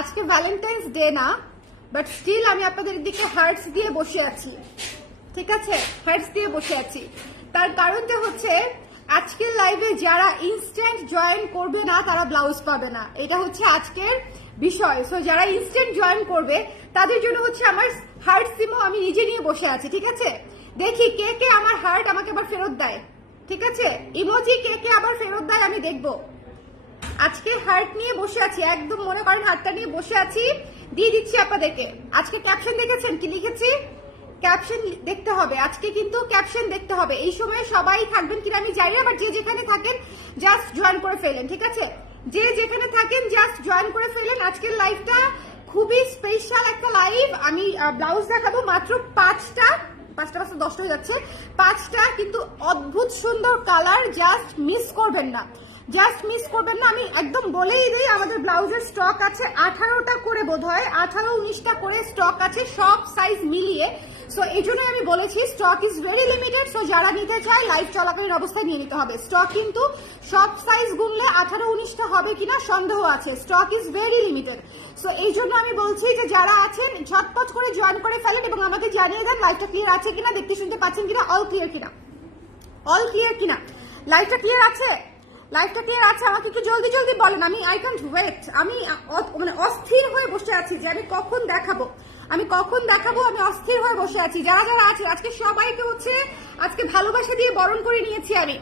আজকে Valentine's day না, but still আমি আপনাদের দিকে হার্টস দিয়ে বসে আছি। ঠিক আছে, হার্টস দিয়ে বসে আছি। তার কারণটা হচ্ছে আজকের লাইভে যারা ইনস্ট্যান্ট জয়েন করবে না তারা ব্লাউজ পাবে না, এটা হচ্ছে আজকের বিষয়। সো যারা ইনস্ট্যান্ট জয়েন করবে তাদের জন্য হচ্ছে আমার হার্ট সিমও আমি নিজে নিয়ে বসে আছি। ঠিক আছে, দেখি কে কে আমার হার্ট আমাকে আবার ফেরত দেয়। ঠিক আছে, ইমোজি কে কে আবার ফেরত দেয় আমি দেখবো। আজকে হার্ট নিয়ে বসে আছি, একদম মনে করেন হার্টটা নিয়ে বসে আছি, দিয়ে দিচ্ছি আপনাদেরকে। আজকে ক্যাপশন দেখেছেন কি লিখেছি? ক্যাপশন দেখতে হবে, আজকে কিন্তু ক্যাপশন দেখতে হবে। এই সময় সবাই থাকবেন কিনা আমি জানি না, বাট যে যেখানে থাকেন জাস্ট জয়েন করে ফেলেন। ঠিক আছে, যে যেখানে থাকেন জাস্ট জয়েন করে ফেলেন। আজকের লাইভটা খুবই স্পেশাল একটা লাইভ। আমি ব্লাউজ দেখাবো মাত্র পাঁচটা 10টা হয়ে যাচ্ছে, 5টা কিন্তু অদ্ভুত সুন্দর কালার। জাস্ট মিস করবেন না, জাস্ট মিস করবেন না। আমি একদম বলেই দিই, আমাদের ব্লাউজের স্টক আছে 18টা করে, বোধ হয় 18-19টা করে স্টক আছে, সব সাইজ মিলিয়ে। সো এই জন্যই আমি বলেছি stock is very limited. So যারা নিতে চায় লাইভ চলাকালীন অবস্থায় নিয়ে নিতে হবে। স্টক কিন্তু সব সাইজ গুনলে 18-19টা হবে কিনা সন্দেহ আছে, stock is very limited. So এই জন্য আমি বলছি যে যারা আছেন ঝটপট করে জয়েন করে ফেলেন এবং আমাকে জানিয়ে দেন লাইভটা ক্লিয়ার আছে কিনা, দেখতে শুনতে পাচ্ছেন কিনা, অল ক্লিয়ার কিনা, অল ক্লিয়ার কিনা, লাইভটা ক্লিয়ার আছে, লাইভটা ক্লিয়ার আছে। আমাকে একটু জলদি জলদি বলেন, আমি আই ক্যান্ট ওয়েট। আমি মানে অস্থির হয়ে বসে আছি যে আমি কখন দেখাবো, আমি কখন দেখাবো, আমি অস্থির হয়ে বসে আছি। যারা যারা আছে আজকে সবাইকে হচ্ছে আজকে ভালোবাসা দিয়ে বরণ করে নিয়েছি আমি,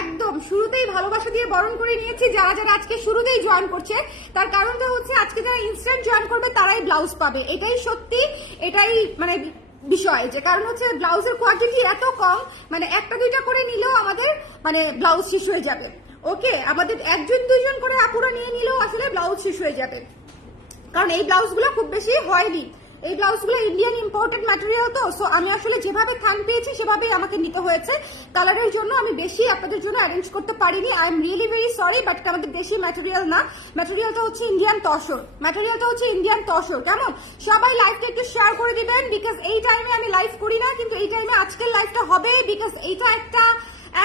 একদম শুরুতেই ভালোবাসা দিয়ে বরণ করে নিয়েছি। যারা যারা আজকে শুরুতেই জয়েন করছে তার কারণটা হচ্ছে আজকে যারা ইনস্ট্যান্ট জয়েন করবে তারাই ব্লাউজ পাবে, এটাই সত্যি, এটাই মানে বিষয়। যে কারণ হচ্ছে ব্লাউজের কোয়ান্টিটি এত কম, মানে একটা দুইটা করে নিলেও আমাদের মানে ব্লাউজ শেষ হয়ে যাবে। ওকে, আমাদের একজন দুইজন করে আপুরা নিয়ে নিলেও আসলে ব্লাউজ শেষ হয়ে যাবে, কারণ এই ব্লাউজগুলো খুব বেশি হয়নি। এই ব্লাউজগুলো ইন্ডিয়ান ইম্পোর্টেড ম্যাটেরিয়াল, তো সো আমি আসলে যেভাবে থান পেয়েছি সেভাবেই আমাকে নিতে হয়েছে। কালারের জন্য আমি বেশি আপনাদের জন্য অ্যারেঞ্জ করতে পারিনি, I am really very sorry. But আমাদের দেশি ম্যাটেরিয়াল না, ম্যাটেরিয়ালটা হচ্ছে ইন্ডিয়ান তসর, ম্যাটেরিয়ালটা হচ্ছে ইন্ডিয়ান তসর। কেমন সবাই লাইভটা একটু শেয়ার করে দিবেন, বিকজ এই টাইমে আমি লাইভ করি না, কিন্তু এই টাইমে আজকের লাইভটা হবে, বিকজ এইটা একটা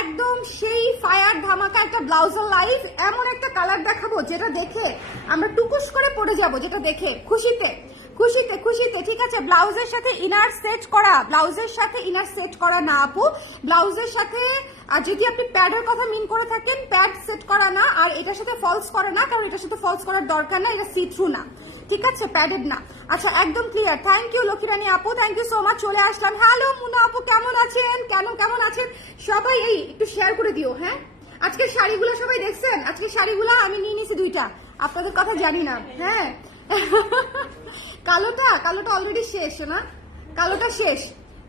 একদম সেই ফায়ার ধামাকা একটা ব্লাউজের লাইভ। এমন একটা কালার দেখাবো যেটা দেখে আমরা টুকুস করে পড়ে যাব, যেটা দেখে খুশিতে খুশিতে খুশিতে। ঠিক আছে, ব্লাউজের সাথে ইনার সেট করা, ব্লাউজের সাথে ইনার সেট করা না আপু, ব্লাউজের সাথে আর যদি আপনি প্যাডের কথা মিন করে থাকেন, প্যাড সেট করা না, আর এটার সাথে ফলস করে না, কারণ এটার সাথে ফলস করার দরকার না, এটা সি থ্রু না। ঠিক আছে, প্যাডেড না। আচ্ছা, একদম ক্লিয়ার। থ্যাংক ইউ লক্ষ্মীরানী আপু, থ্যাংক ইউ সো মাচ। চলে আসলাম। হ্যালো মুনা আপু, কেমন আছেন? কেমন আছেন সবাই? এই একটু শেয়ার করে দিও। হ্যাঁ, আজকের শাড়িগুলো সবাই দেখছেন? আজকের শাড়িগুলো আমি নিয়ে নিছি 2টা, আপনাদের কথা জানি না। হ্যাঁ, কালোটা অলরেডি শেষ না, কালোটা শেষ।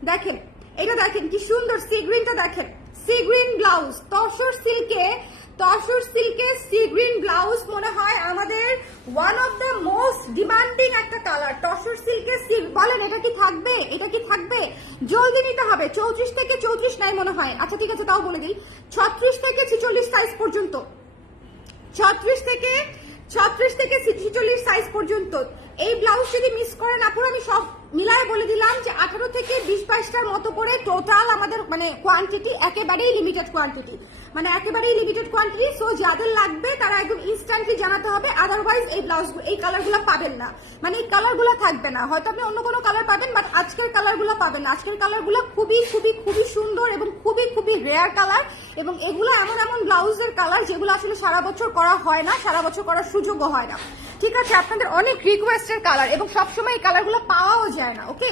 দেখেন এটা, দেখেন কি সুন্দর সি গ্রিনটা, দেখেন সি গ্রিন ব্লাউজ, তসর সিল্কে সি গ্রিন ব্লাউজ মনে হয় আমাদের one of the most demanding একটা কালার। তসর সিল্কে বলেন এটা কি থাকবে, এটা কি থাকবে? জলদি নিতে হবে। 34 থেকে 34 নাই মনে হয়। আচ্ছা ঠিক আছে, তাও বলে দিই 36 থেকে 46 সাইজ পর্যন্ত, 36 থেকে 46 সাইজ পর্যন্ত। এই ব্লাউজ যদি মিস করেন আপুরা, আমি সব মিলায় বলে দিলাম যে 18 থেকে 20-22টার মতো করে টোটাল আমাদের মানে কোয়ান্টিটি, একেবারেই লিমিটেড কোয়ান্টিটি, মানে একেবারেই লিমিটেড কোয়ান্টিটি। সো যাদের লাগবে তারা একদম ইনস্ট্যান্টলি জানাতে হবে, আদারওয়াইজ এই ব্লাউজ এই কালারগুলো পাবেন না, মানে এই কালারগুলো থাকবে না। হয়তো আপনি অন্য কোনো কালার পাবেন, বাট আজকের কালারগুলো পাবেন না। আজকের কালারগুলো খুবই খুবই খুবই সুন্দর এবং খুবই খুবই রেয়ার কালার, এবং এগুলো এমন এমন ব্লাউজের কালার যেগুলো আসলে সারা বছর করা হয় না, সারা বছর করার সুযোগও হয় না। ঠিক আছে, আপনাদের অনেক রিকোয়েস্টের কালার এবং সবসময় এই কালারগুলো পাওয়াও যায় না। ওকে,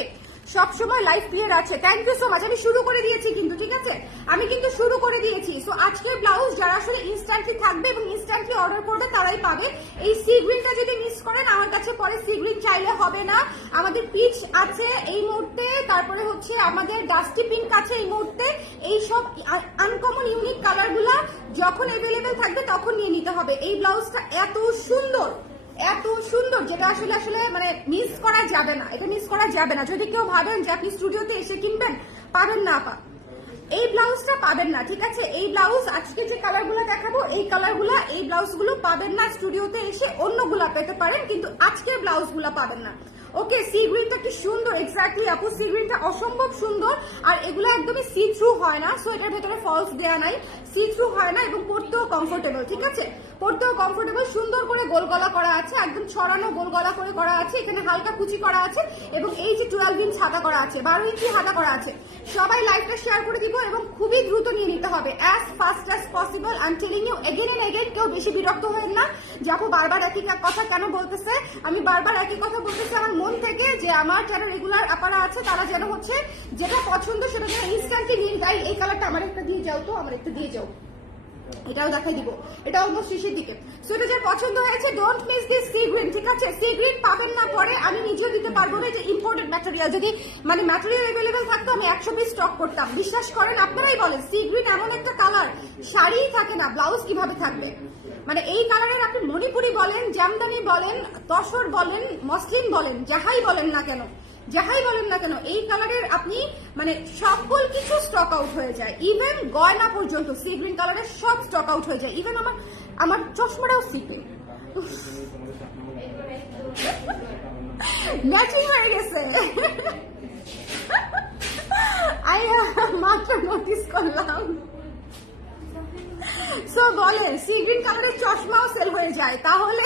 সবসময় লাইভ ক্লিয়ার আছে। Thank you so much. আমি শুরু করে দিয়েছি কিন্তু, ঠিক আছে, আমি কিন্তু শুরু করে দিয়েছি। সো আজকের ব্লাউজ যারা আসলে ইনস্ট্যান্টলি থাকবে এবং ইনস্ট্যান্টলি অর্ডার করবে তারাই পাবে। এই সি গ্রিনটা যদি মিস করেন আমার কাছে পরে সি গ্রিন চাইলে হবে না। আমাদের পিচ আছে এই মুহূর্তে, তারপরে হচ্ছে আমাদের ডাস্টি পিঙ্ক আছে এই মুহূর্তে। এই সব আনকমন ইউনিক কালারগুলা যখন অ্যাভেলেবেল থাকবে তখন নিয়ে নিতে হবে। এই ব্লাউজটা এত সুন্দর, এত সুন্দর, যেটা আসলে আসলে মানে মিস করা যাবে না, এটা মিস করা যাবে না। যদি কেউ ভাবেন যে আপনি স্টুডিওতে এসে কিনবেন, পাবেন না আপা, এই ব্লাউজটা পাবেন না। ঠিক আছে, এই ব্লাউজ আজকে যে কালারগুলো দেখাবো এই কালারগুলো, এই ব্লাউজগুলো পাবেন না স্টুডিওতে এসে, অন্যগুলা পেতে পারেন কিন্তু আজকের ব্লাউজগুলো পাবেন না। ওকে, সি গ্রিনটা কি সুন্দর, এক্স্যাক্টলি আপু, সি গ্রিনটা অসম্ভব সুন্দর। আর এগুলো একদমই সি থ্রু হয় না, সো এটার ভেতরে ফলস দেয়া নাই, সি থ্রু হয় না এবং পরতেও কমফোর্টেবল, ঠিক আছে, পরতেও কমফোর্টেবল। সুন্দর করে গোল গলা করা আছে, একদম ছড়ানো গোল গলা করে করা আছে, এখানে হালকা কুচি করা আছে এবং এই যে 12 ইঞ্চ হাতা করা আছে, 12 ইঞ্চি হাতা করা আছে। সবাই লাইভটা শেয়ার করে দিব এবং খুবই দ্রুত নিয়ে নিতে হবে, as fast as possible. I am telling you again and again, কেউ বেশি বিরক্ত হবেন না যে আপু বারবার একই কথা কেন বলতেছে। আমি বারবার একই কথা বলতেছি আমার মন থেকে, যে আমার যারা রেগুলার আপারা আছে তারা যেন হচ্ছে যেটা পছন্দ সেটা যেন ইনস্ট্যান্টলি নিয়ে যায়। এই কালারটা আমার একটা দিয়ে যাও, তো আমার একটা দিয়ে যাও, এটাও দেখাই দিব, এটা অলমোস্ট শেষের দিকে। সো এটা যার পছন্দ হয়েছে, don't miss this sea green, ঠিক আছে। সি গ্রিন পাবেন না পরে, আমি নিজেও দিতে পারবো না, যে ইম্পোর্টেড ম্যাটেরিয়াল, যদি মানে ম্যাটেরিয়াল অ্যাভেলেবেল থাকতো আমি 100 পিস স্টক করতাম, বিশ্বাস করেন। আপনারাই বলেন সি গ্রিন এমন একটা কালার, শাড়িই থাকে না, ব্লাউজ কিভাবে থাকবে। মানে এই কালারের আপনি মণিপুরি বলেন, জামদানি বলেন, তসর বলেন, মসলিন বলেন, যাহাই বলেন না কেন, যাহাই বলেন না কেন, এই কালারের আপনি মানে সকল কিছু স্টক আউট হয়ে যায়, ইভেন গয়না পর্যন্ত সি গ্রিন কালারের সব স্টক আউট হয়ে যায়। ইভেন আমার চশমাটাও সি গ্রিন, ম্যাচিং হয়ে গেছে। মাত্র নোটিস করলাম। সো বলেন সি গ্রিন কালারের চশমাও সেল হয়ে যায়, তাহলে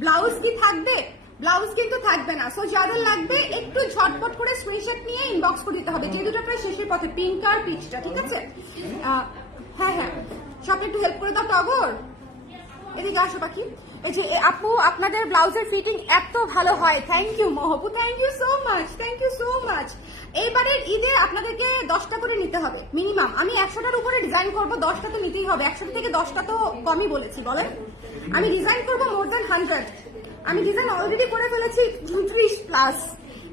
ব্লাউজ কি থাকবে? ব্লাউজ কিন্তু থাকবে না। সো যাদের লাগবে একটু ঝটপট করে স্ক্রিনশট নিয়ে ইনবক্স করে দিতে হবে, যে দুটো প্রায় শেষের পথে, পিঙ্ক আর পিচটা, ঠিক আছে। হ্যাঁ হ্যাঁ, সব একটু হেল্প করে দাও টগর, এদিকে আসো পাখি। এই যে আপু আপনাদের ব্লাউজের ফিটিং এত ভালো হয়, থ্যাংক ইউ মহবু, thank you so much, thank you so much. এইবারের ঈদে আপনাদেরকে 10টা করে নিতে হবে মিনিমাম। আমি 100টার উপরে ডিজাইন করবো, 10টা তো নিতেই হবে, 100 থেকে 10টা তো কমই বলেছি, বলেন। আমি ডিজাইন করবো মোর দ্যান 100, আমি ডিজাইন অলরেডি করে ফেলেছি 30 প্লাস,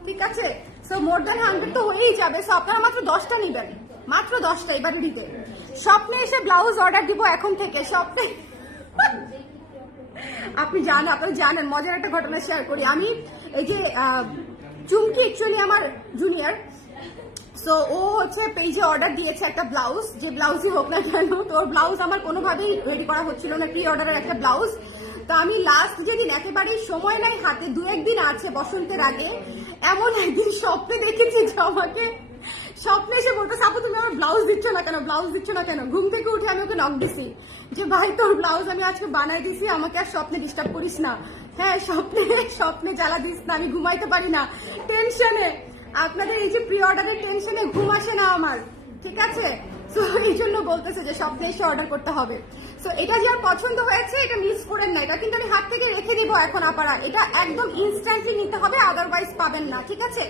ঠিক আছে। সো মোর দ্যান 100 তো হয়েই যাবে। সো আপনারা মাত্র 10টা নিবেন, মাত্র 10টা এবারে দিতে। স্বপ্নে এসে ব্লাউজ অর্ডার দিব এখন থেকে, স্বপ্নে। আপনি জানেন, আপনারা জানেন, মজার একটা ঘটনা শেয়ার করি। আমি এই যে চুমকি অ্যাকচুয়ালি আমার জুনিয়র, সো ও হচ্ছে পেজে অর্ডার দিয়েছে একটা ব্লাউজ, যে ব্লাউজই হোক না কেন, তো ওর ব্লাউজ আমার কোনোভাবেই রেডি করা হচ্ছিল না, প্রি অর্ডারের একটা ব্লাউজ। তো আমি লাস্ট যেদিন একেবারেই সময় নাই হাতে, 2-1 দিন আছে বসন্তের আগে, এমন একদিন স্বপ্নে দেখেছি যে আমাকে স্বপ্নে এসে বলতে, আপু তুমি আমার ব্লাউজ দিচ্ছ না কেন, ব্লাউজ দিচ্ছ না কেন। ঘুম থেকে উঠে আমি ওকে নক দিছি যে ভাই তোর ব্লাউজ আমি আজকে বানাই দিছি, আমাকে আর স্বপ্নে ডিস্টার্ব করিস না। হ্যাঁ, স্বপ্নে জ্বালা দিস না, আমি ঘুমাইতে পারি না টেনশনে, আপনাদের এই যে প্রি অর্ডারের টেনশনে ঘুম আসে না আমার, ঠিক আছে। সো এই জন্য বলতেছে যে স্বপ্নে এসে অর্ডার করতে হবে। সো এটা যার পছন্দ হয়েছে এটা মিস করেন না, এটা কিন্তু আমি হাত থেকে রেখে দিব এখন আপারা, এটা একদম ইনস্ট্যান্টলি নিতে হবে, আদারওয়াইজ পাবেন না, ঠিক আছে।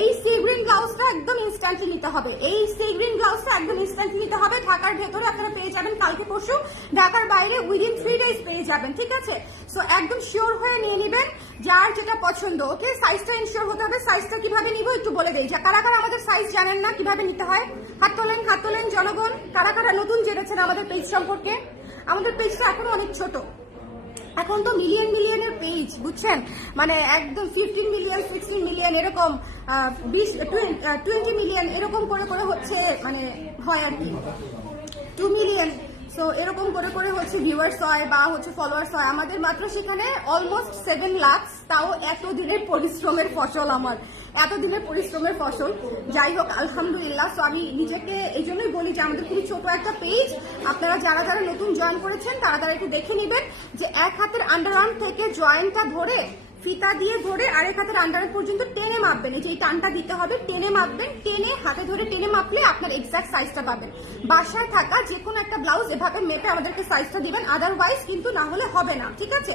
এই সি গ্রিন ব্লাউজটা একদম ইনস্ট্যান্টলি নিতে হবে, এই সি গ্রিন ব্লাউজটা একদম ইনস্ট্যান্টলি নিতে হবে। ঢাকার ভেতরে আপনারা পেয়ে যাবেন কালকে পরশু, ঢাকার বাইরে উইদিন 3 ডেজ পেয়ে যাবেন, ঠিক আছে। সো একদম শিওর হয়ে নিয়ে নেবেন যার যেটা পছন্দ, ওকে। সাইজটা ইনশিওর হতে হবে, সাইজটা কিভাবে নিব একটু বলে দেই, যা কারা কারা আমাদের সাইজ জানেন না কিভাবে নিতে হয়, হাত তোলেন জনগণ, কারা কারা নতুন জেনেছেন আমাদের পেজ সম্পর্কে। আমাদের পেজটা এখনো অনেক ছোট, এখন তো মিলিয়নের পেজ, বুঝছেন, মানে একদম 15 মিলিয়ন 16 মিলিয়ন এরকম 20 মিলিয়ন এরকম করে করে হচ্ছে, মানে হয় আর কি 2 মিলিয়ন। সো এরকম করে করে হচ্ছে ভিউয়ার্স হয় বা হচ্ছে ফলোয়ার্স হয় আমাদের, মাত্র সেখানে অলমোস্ট 7 লাখ। তাও এতদিনের পরিশ্রমের ফসল, আমার এতদিনের পরিশ্রমের ফসল। যাই হোক আলহামদুলিল্লাহ। সো আমি নিজেকে এই জন্যই বলি যে আমাদের খুবই ছোট একটা পেজ, আপনারা যারা যারা নতুন জয়েন করেছেন তারা তারা একটু দেখে নেবেন যে এক হাতের আন্ডারআর্ম থেকে জয়েন্টটা ধরে ফিতা দিয়ে ধরে আরেক হাতের আন্ডারআর্ম পর্যন্ত টেনে মাপবেন, এই যে এই টানটা দিতে হবে, টেনে মাপবেন, টেনে হাতে ধরে টেনে মাপলে আপনার এক্সাক্ট সাইজটা পাবেন। বাসায় থাকা যে কোনো একটা ব্লাউজ এভাবে মেপে আমাদেরকে সাইজটা দিবেন, আদারওয়াইজ কিন্তু না হলে হবে না, ঠিক আছে,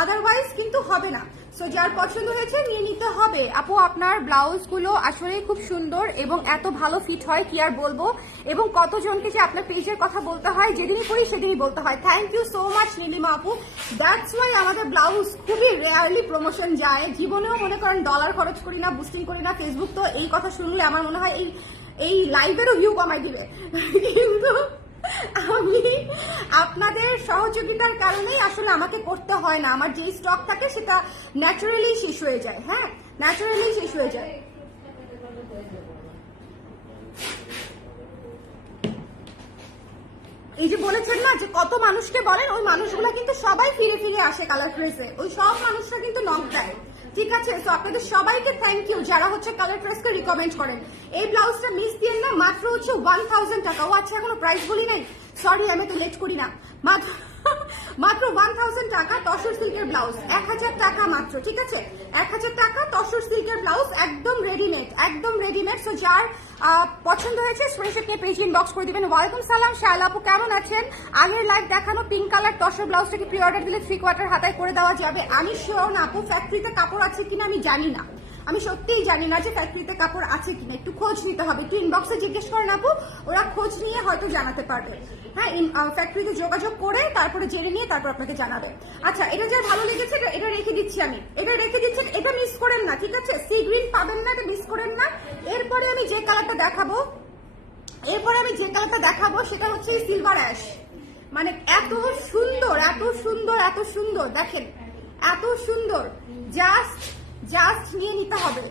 আদারওয়াইজ কিন্তু হবে না। সো যার পছন্দ হয়েছে নিয়ে নিতে হবে। আপু আপনার ব্লাউজগুলো আসলে খুব সুন্দর এবং এত ভালো ফিট হয় কি আর বলবো, এবং কতজনকে যে আপনার পেজের কথা বলতে হয়, যেদিনই করি সেদিনই বলতে হয়। Thank you so much Nilima আপু, দ্যাটস ওয়াই আমাদের ব্লাউজ খুবই রেয়ারলি প্রমোশন যায়। জীবনেও মনে করেন ডলার খরচ করি না, বুস্টিং করি না। ফেসবুক তো এই কথা শুনলে আমার মনে হয় এই লাইভেরও ভিউ কমাই দিবে, কিন্তু আমি আপনাদের সহযোগিতার কারণেই আসলে আমাকে করতে হয় না, আমার যে স্টক থাকে সেটা ন্যাচারালি শেষ হয়ে যায়। হ্যাঁ, ন্যাচারালি শেষ হয়ে যায়। এই যে বলেছেন না যে কত মানুষকে বলেন, ওই মানুষগুলো কিন্তু সবাই ফিরে ফিরে আসে কালার ড্রেসে, ওই সব মানুষরা কিন্তু নক দেয়, ঠিক আছে। তো আপনাদের সবাইকে থ্যাংক ইউ যারা হচ্ছে কালার প্রেসকে রিকমেন্ড করেন। এই ব্লাউজটা মিস দিয়ে না, মাত্র হচ্ছে 1000 টাকা। ও আচ্ছা, এখনো প্রাইস বলি নাই, সরি আমি তো লেট করি না। মাত্র 1000 টাকা তসর সিল্কের ব্লাউজ, 1000 টাকা মাত্র, ঠিক আছে 1000 টাকা তসর সিল্কের ব্লাউজ, একদম রেডিমেড, একদম রেডিমেড। সো যার পছন্দ হয়েছে স্ক্রিনশট নিয়ে পেজ ইনবক্স করে দিবেন। ওয়ালাইকুম সালাম শায়লা আপু, কেমন আছেন? আগের লাইভ দেখানো পিঙ্ক কালার তসর ব্লাউজটা কি প্রি অর্ডার দিলে 3/4 হাতায় করে দেওয়া যাবে? আমি শিওর না আপু, ফ্যাক্টরিতে কাপড় আছে কিনা আমি জানি না, আমি সত্যিই জানি না যে ফ্যাক্টরিতে কাপড় আছে কিনা, একটু খোঁজ নিতে হবে। একটু ইনবক্সে জিজ্ঞেস করেন আপু, ওরা খোঁজ নিয়ে হয়তো জানাতে পারবে। হ্যাঁ, ফ্যাক্টরিতে যোগাযোগ করে তারপরে জেনে নিয়ে তারপর আপনাকে জানাবে। আচ্ছা, এটা যার ভালো লেগেছে এটা রেখে দিচ্ছি আমি, এটা রেখে দিচ্ছেন, এটা মিস করেন না, ঠিক আছে? সি গ্রিন পাবেন না, এটা মিস করেন না। এরপরে আমি যে কালারটা দেখাবো, সেটা হচ্ছে সিলভার অ্যাশ। মানে এত সুন্দর, এত সুন্দর, এত সুন্দর, দেখেন এত সুন্দর, জাস্ট নিয়ে নিতে হবে,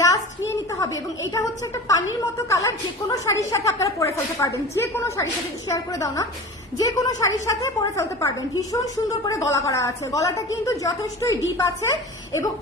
জাস্ট নিয়ে নিতে হবে। এবং এটা হচ্ছে একটা পানির মতো কালার, যে কোনো শাড়ির সাথে আপনারা পরে ফেলতে পারবেন, যে কোনো শাড়ির সাথে, শেয়ার করে দাও না, যে কোনো শাড়ির সাথে পরে ফেলতে পারবেন। ভীষণ সুন্দর করে গলা করা আছে, গলাটা কিন্তু যথেষ্টই ডিপ আছে, এবং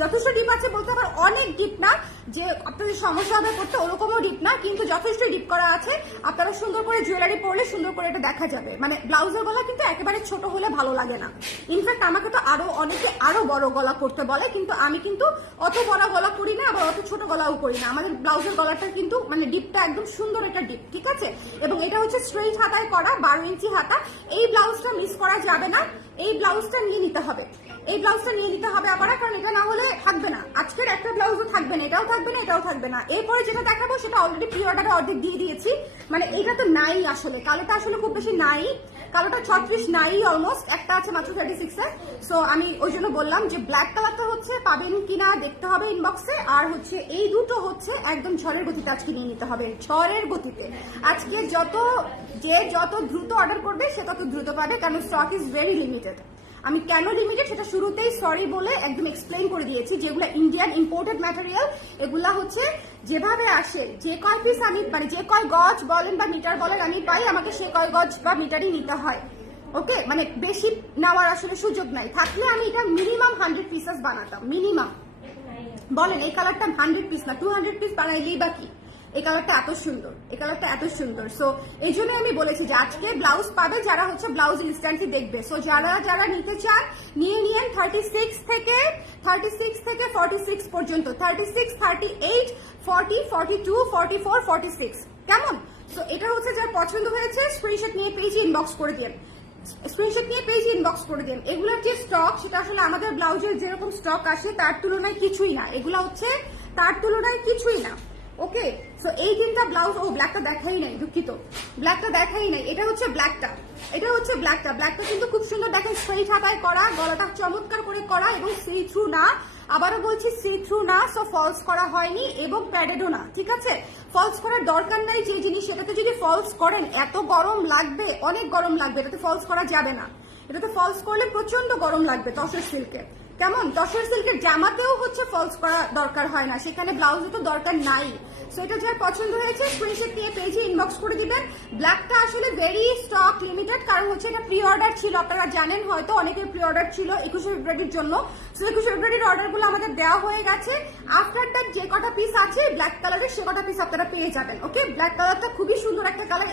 যথেষ্ট ডিপ আছে বলতে আবার অনেক ডিপ না যে আপনাদের সমস্যা হবে করতে, ওরকমও ডিপ না, কিন্তু যথেষ্ট ডিপ করা আছে। আপনারা সুন্দর করে জুয়েলারি পরলে সুন্দর করে এটা দেখা যাবে। মানে ব্লাউজের গলা কিন্তু একেবারে ছোট হলে ভালো লাগে না। ইনফ্যাক্ট আমাকে তো অনেকে আরো বড় গলা করতে বলে, কিন্তু আমি কিন্তু অত বড় গলা করি না, আবার অত ছোট গলাও করি না। আমাদের ব্লাউজের গলাটা কিন্তু মানে ডিপটা একদম সুন্দর একটা ডিপ, ঠিক আছে? এবং এটা হচ্ছে স্ট্রেইট হাতায় করা, 12 ইঞ্চি হাতা। এই ব্লাউজটা মিস করা যাবে না, এই ব্লাউজটা নিয়ে নিতে হবে, এই ব্লাউজটা নিয়ে নিতে হবে আবার, কারণ এটা না হলে থাকবে না। আজকের একটা ব্লাউজও থাকবে না, এটাও থাকবে না, এটাও থাকবে না। এরপরে যেটা দেখাবো সেটা অলরেডি প্রি অর্ডারে অর্ধেক দিয়ে দিয়েছি। মানে এটা তো নাই আসলে, কালোটা আসলে খুব বেশি নাই, কালোটা 36 নাই অলমোস্ট, একটা আছে মাত্র 36 এ। সো আমি ওই জন্য বললাম যে ব্ল্যাক কালারটা হচ্ছে পাবেন কিনা দেখতে হবে ইনবক্সে, আর হচ্ছে এই দুটো হচ্ছে একদম ঝড়ের গতিতে আজকে নিয়ে নিতে হবে, ঝড়ের গতিতে। আজকে যত দ্রুত অর্ডার করবে সে তত দ্রুত পাবে, কারণ স্টক ইজ ভেরি লিমিটেড। আমি কেন লিমিটেড সেটা শুরুতেই সরি বলে একদম এক্সপ্লেইন করে দিয়েছি। যেগুলো ইন্ডিয়ান ইম্পোর্টেড ম্যাটেরিয়াল, এগুলা হচ্ছে যেভাবে আসে, যে কয় পিস আমি মানে যে কয় গজ বলেন বা মিটার বলেন আমি পাই, আমাকে সে কয় গজ বা মিটারই নিতে হয়। ওকে, মানে বেশি নেওয়ার আসলে সুযোগ নাই। থাকলে আমি এটা মিনিমাম 100 পিসেস বানাতাম, মিনিমাম। বলেন এই কালারটা 100 পিস না 200 পিস বানাইলেই বা কি? এই কালারটা এত সুন্দর, এই কালারটা এত সুন্দর। সো এই জন্য আমি বলেছি যে আজকে ব্লাউজ পাবে যারা হচ্ছে ব্লাউজ ইনস্ট্যান্টলি দেখবে। সো যারা নিতে চান নিয়ে নিয়েন 36 থেকে 46 পর্যন্ত, 36, 38, 40, 42, 44, 46, কেমন? সো এটা হচ্ছে যার পছন্দ হয়েছে স্ক্রিনশট নিয়ে পেজে ইনবক্স করে দিন, স্ক্রিনশট নিয়ে পেজে ইনবক্স করে দিন। এগুলোর যে স্টক সেটা আসলে আমাদের ব্লাউজের যেরকম স্টক আসে তার তুলনায় কিছুই না, এগুলো হচ্ছে তার তুলনায় কিছুই না। ওকে, সো এই তিনটা ব্লাউজ, ও ব্ল্যাকটা দেখাই নাই, দুঃখিত, ব্ল্যাকটা দেখাই নাই। এটা হচ্ছে ব্ল্যাকটা, এটা হচ্ছে ব্ল্যাকটা। ব্ল্যাকটা কিন্তু খুব সুন্দর, দেখেন স্ট্রেইট হাতায় করা, গলাটা চমৎকার করে করা, এবং সি থ্রু না, আবারও বলছি সি থ্রু না। সো ফলস করা হয়নি এবং প্যাডেডও না, ঠিক আছে? ফলস করার দরকার নাই যে জিনিস, সেটাতে যদি ফলস করেন এত গরম লাগবে, অনেক গরম লাগবে, এটাতে ফলস করা যাবে না। এটাতে ফলস করলে প্রচন্ড গরম লাগবে তসর সিল্কে, কেমন? তসর সিল্কের জামাতেও হচ্ছে ফলস করা দরকার হয় না, সেখানে ব্লাউজে তো দরকার নাই। সো এটা যার পছন্দ হয়েছে স্ক্রিনশট নিয়ে পেজে ইনবক্স করে দিবেন। ব্ল্যাকটা আসলে ভেরি স্টক লিমিটেড, কারণ হচ্ছে এটা প্রি অর্ডার ছিল, আপনারা জানেন হয়তো অনেকের প্রি অর্ডার ছিল 21শে ফেব্রুয়ারির জন্য। সো 21শে ফেব্রুয়ারির অর্ডারগুলো আমাদের দেওয়া হয়ে গেছে। আফটার দ্যাট যে কটা পিস আছে ব্ল্যাক কালারের, সে কটা পিস আপনারা পেয়ে যাবেন। ওকে, ব্ল্যাক কালারটা খুবই সুন্দর একটা কালার,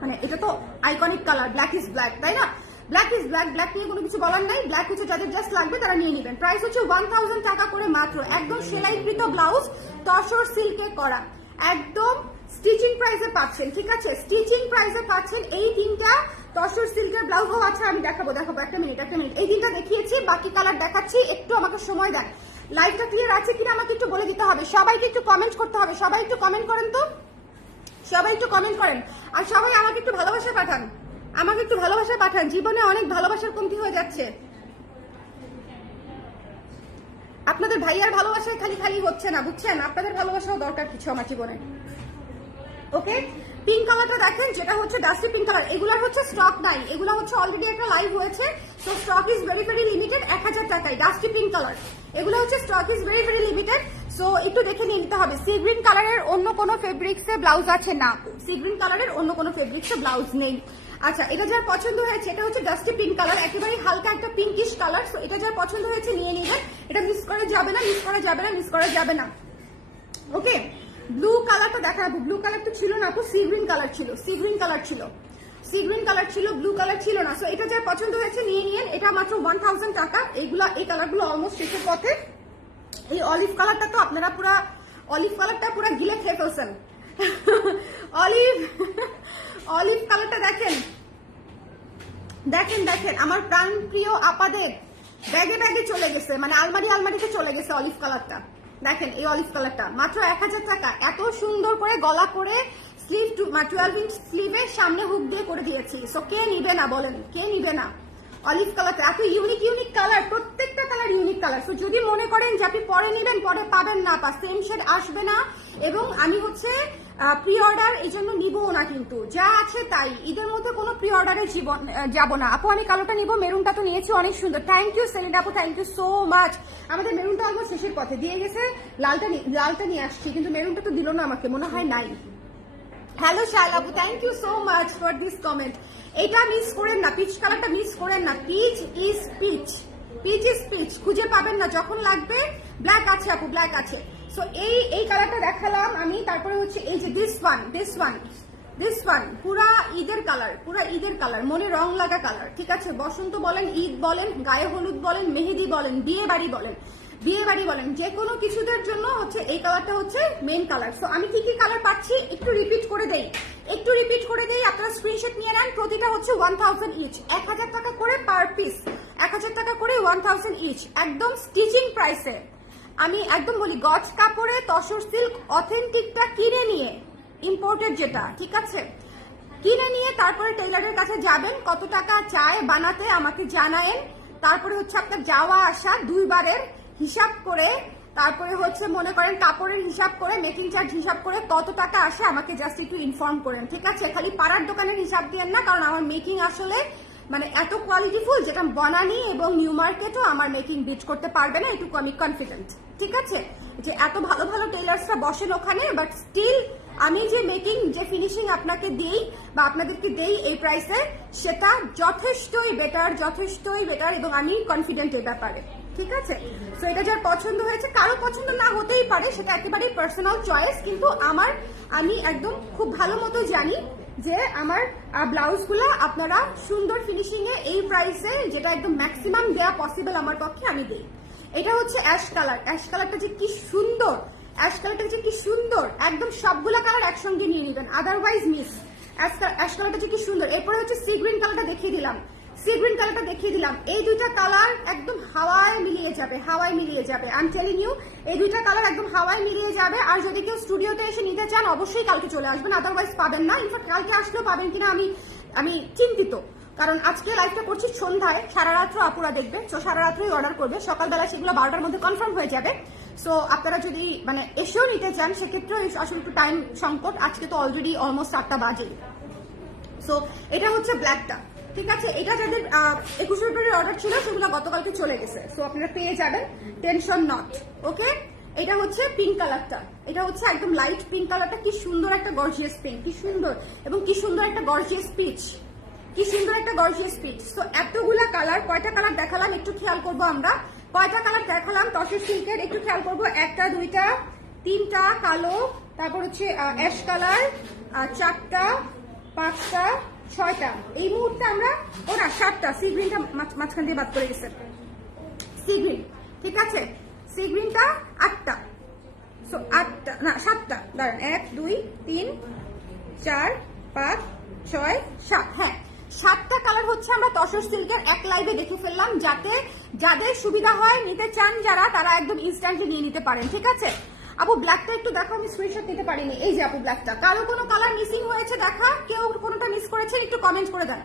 মানে এটা তো iconic colour, black is black, তাই না? ব্ল্যাক ইজ ব্ল্যাক, ব্ল্যাক নিয়ে কোনো কিছু বলার নাই। ব্ল্যাক হচ্ছে যাদের জাস্ট লাগবে তারা নিয়ে নেবেন। প্রাইস হচ্ছে 1000 টাকা করে মাত্র, একদম সেলাইকৃত ব্লাউজ, তসর সিল্কে করা, একদম স্টিচিং প্রাইসে পাচ্ছেন, ঠিক আছে? স্টিচিং প্রাইসে পাচ্ছেন এই তিনটা তসর সিল্কের ব্লাউজ। ও আচ্ছা, আমি দেখাবো, একটা মিনিট। এই তিনটা দেখিয়েছি, বাকি কালার দেখাচ্ছি, একটু আমাকে সময় দেন। লাইভটা ক্লিয়ার আছে কিনা আমাকে একটু বলে দিতে হবে, সবাইকে একটু কমেন্ট করতে হবে, সবাই একটু কমেন্ট করেন তো, সবাই একটু কমেন্ট করেন, আর সবাই আমাকে একটু ভালোবাসা পাঠান, আমাকে একটু ভালোবাসা পাঠান। জীবনে অনেক ভালোবাসার কমতি হয়ে যাচ্ছে, আপনাদের ভাইয়ার ভালোবাসায় খালি হচ্ছে না, বুঝছেন? আপনাদের ভালোবাসাও দরকার কিছু আমার জীবনে। ওকে, পিঙ্ক কালারটা দেখেন, যেটা হচ্ছে ডাস্টি পিঙ্ক কালার, এগুলোর হচ্ছে স্টক নাই, এগুলো হচ্ছে অলরেডি একটা লাইভ হয়েছে। So stock is very very limited, 1000 টাকায় ডাস্টি পিঙ্ক কালার, এগুলো হচ্ছে stock is very very limited. So একটু দেখে নিয়ে নিতে হবে। সি গ্রিন কালারের অন্য কোনো ফেব্রিক্সে ব্লাউজ আছে না, সি গ্রিন কালারের অন্য কোনো ফেব্রিক্সে ব্লাউজ নেই। আচ্ছা, এটা যার পছন্দ হয়েছে, এটা হচ্ছে ডাস্টি পিঙ্ক কালার, একেবারে হালকা একটা পিঙ্কিশ কালার। সো এটা যার পছন্দ হয়েছে নিয়ে নিবেন, এটা মিস করা যাবে না, মিস করা যাবে না, মিস করা যাবে না। ওকে, ব্লু কালারটা দেখাবো। ব্লু কালার তো ছিল না আপু, সি গ্রিন কালার ছিল, সি গ্রিন কালার ছিল, সি গ্রিন কালার ছিল, ব্লু কালার ছিল না। সো এটা যার পছন্দ হয়েছে নিয়ে নিয়েন, এটা মাত্র 1000 টাকা। এইগুলা, এই কালারগুলো অলমোস্ট শেষের পথে। এই অলিভ কালারটা তো আপনারা পুরা, অলিভ কালারটা পুরা গিলে খেয়ে ফেলছেন। অলিভ, অলিভ কালারটা দেখেন, দেখেন দেখেন আমার প্রাণ প্রিয় আপাদের ব্যাগে ব্যাগে চলে গেছে, মানে আলমারি আলমারিতে চলে গেছে অলিভ কালারটা। দেখেন এই অলিভ কালারটা মাত্র 1000 টাকা। এত সুন্দর করে গলা করে স্লিভ 12 ইঞ্চ স্লিভের সামনে হুক দিয়ে করে দিয়েছি। সো কে নিবে না বলেন, কে নিবে না? অলিভ কালারটা এত ইউনিক ইউনিক কালার, প্রত্যেকটা কালার ইউনিক কালার। সো যদি মনে করেন যে আপনি পরে নেবেন, পরে পাবেন না, বা সেম শেড আসবে না, এবং আমি হচ্ছে প্রি অর্ডার এই জন্য নিবও না, কিন্তু যা আছে তাই। ঈদের মধ্যে কোনো প্রি অর্ডারে যাব না। আপু আমি কালোটা নিব, মেরুনটা তো নিয়েছি, অনেক সুন্দর। থ্যাংক ইউ সেলিনা আপু, থ্যাংক ইউ সো মাচ। আমাদের মেরুনটা অলমোস্ট শেষের পথে দিয়ে গেছে, লালটা নিয়ে আসছি, কিন্তু মেরুনটা তো দিল না আমাকে, মনে হয় নাই। হ্যালো শাইলা আপু, thank you so much for this comment. এটা মিস করেন না, পিচ কালারটা মিস করেন না। Peach is peach, peach is peach, খুঁজে পাবেন না, যখন লাগবে। ব্ল্যাক আছে আপু, ব্ল্যাক আছে। সো এই কালারটা দেখালাম আমি। তারপরে হচ্ছে এই যে দিস ওয়ান পুরা ঈদের কালার, পুরা ঈদের কালার, মনে রং লাগা কালার। ঠিক আছে, বসন্ত বলেন, ঈদ বলেন, গায়ে হলুদ বলেন, মেহেদি বলেন, বিয়ে বাড়ি বলেন, যে কোনো কিছুদের জন্য হচ্ছে এই কালারটা হচ্ছে মেইন কালার। সো আমি কি কি কালার পাচ্ছি একটু রিপিট করে দেই, আপনারা স্ক্রিনশট নিয়ে নেন। প্রতিটা হচ্ছে 1000 ইচ, 1000 টাকা করে পার পিস, 1000 টাকা করে 1000 ইচ, একদম স্টিচিং প্রাইসে। আমি একদম বলি, গজ কাপড়ে তসর সিল্ক অথেন্টিকটা কিনে নিয়ে, ইম্পোর্টেড যেটা, ঠিক আছে, কিনে নিয়ে তারপরে টেইলারের কাছে যাবেন, কত টাকা চায় বানাতে আমাকে জানায়েন। তারপরে হচ্ছে আপনার যাওয়া আসা 2 বারের হিসাব করে, তারপরে হচ্ছে মনে করেন কাপড়ের হিসাব করে, মেকিং চার্জ হিসাব করে কত টাকা আসে আমাকে জাস্ট একটু ইনফর্ম করেন, ঠিক আছে। খালি পাড়ার দোকানের হিসাব দিয়েন না, কারণ আমার মেকিং আসলে মানে এত কোয়ালিটিফুল, যেটা বনানি এবং নিউ মার্কেটও আমার মেকিং বিট করতে পারবে না, এটুকু আমি কনফিডেন্ট, ঠিক আছে। যে এত ভালো ভালো টেইলার্সরা বসেন ওখানে, বাট স্টিল আমি যে মেকিং, যে ফিনিশিং আপনাকে দিই বা আপনাদেরকে দেই এই প্রাইসে, সেটা যথেষ্টই বেটার, এবং আমি কনফিডেন্ট এই ব্যাপারে, ঠিক আছে। সো এটা যার পছন্দ হয়েছে, কারো পছন্দ না হতেই পারে, সেটা একেবারেই পার্সোনাল চয়েস, কিন্তু আমি একদম খুব ভালো মতো জানি যে আমার ব্লাউজগুলো আপনারা সুন্দর ফিনিশিং এ এই প্রাইসে, যেটা একদম ম্যাক্সিমাম দেওয়া পসিবল আমার পক্ষে, আমি দিই। এটা হচ্ছে অ্যাশ কালার, অ্যাশ কালারটা যে কি সুন্দর, অ্যাশ কালারটা যে কি সুন্দর, একদম সবগুলা কালার একসঙ্গে নিয়ে নেবেন, আদারওয়াইজ মিস। অ্যাশ কালারটা যে কি সুন্দর। এরপরে হচ্ছে সি গ্রিন কালারটা দেখিয়ে দিলাম, এই দুইটা কালার একদম হাওয়ায় মিলিয়ে যাবে, আই এম টেলিং ইউ, এই দুইটা কালার একদম হাওয়ায় মিলিয়ে যাবে। আর যদি কেউ স্টুডিওতে এসে নিতে চান, অবশ্যই কালকে চলে আসবেন, আদারওয়াইজ পাবেন না। ইনফ্যাক্ট কালকে আসলেও পাবেন কিনা আমি চিন্তিত, কারণ আজকে লাইভটা করছি সন্ধ্যায়, সারা রাত্র আপুরা দেখবে, তো সারা রাত্রই অর্ডার করবে, সকালবেলা সেগুলো 12টার মধ্যে কনফার্ম হয়ে যাবে। সো আপনারা যদি মানে এসেও নিতে চান, সেক্ষেত্রে আসলে একটু টাইম সংকট, আজকে তো অলরেডি অলমোস্ট 8টা বাজে। সো এটা হচ্ছে ব্ল্যাকটা, ঠিক আছে। এটা যাদের 21 ফেব্রুয়ারি অর্ডার ছিল, সেগুলো গতকালকে চলে গেছে, সো আপনারা পেয়ে যাবেন, টেনশন নট, ওকে। এটা হচ্ছে পিঙ্ক কালারটা, এটা হচ্ছে একদম লাইট পিঙ্ক কালারটা, কি সুন্দর একটা গর্জিয়াস পিঙ্ক, কি সুন্দর, এবং কি সুন্দর একটা গর্জিয়াস পিচ, সো এতগুলা কালার, কয়টা কালার দেখালাম একটু খেয়াল করবো আমরা, কয়টা কালার দেখালাম তসর সিল্কের, একটু খেয়াল করবো। 1টা 2টা 3টা কালো, তারপর হচ্ছে অ্যাশ কালার, 4টা 5টা 6টা, এই মুহূর্তে আমরা 7টা, সি গ্রিনটা মাঝখান দিয়ে বাদ করে গেছে, সি গ্রিন, ঠিক আছে। সি গ্রিনটা 8টা, সো 8টা না 7টা, দাঁড়ান, 1 2 3 4 5 6 7, হ্যাঁ 7টা কালার হচ্ছে আমরা তসর সিল্কের এক লাইভে দেখে ফেললাম, যাতে যাদের সুবিধা হয়, নিতে চান যারা, তারা একদম ইনস্ট্যান্টলি নিয়ে নিতে পারেন, ঠিক আছে। আপু ব্ল্যাকটা একটু দেখো, আমি স্ক্রিনশট নিতে পারিনি। এই যে আপু ব্ল্যাকটা, কারো কোনো কালার মিসিং হয়েছে দেখা, কেউ কোনোটা মিস করেছেন একটু কমেন্ট করে দেন,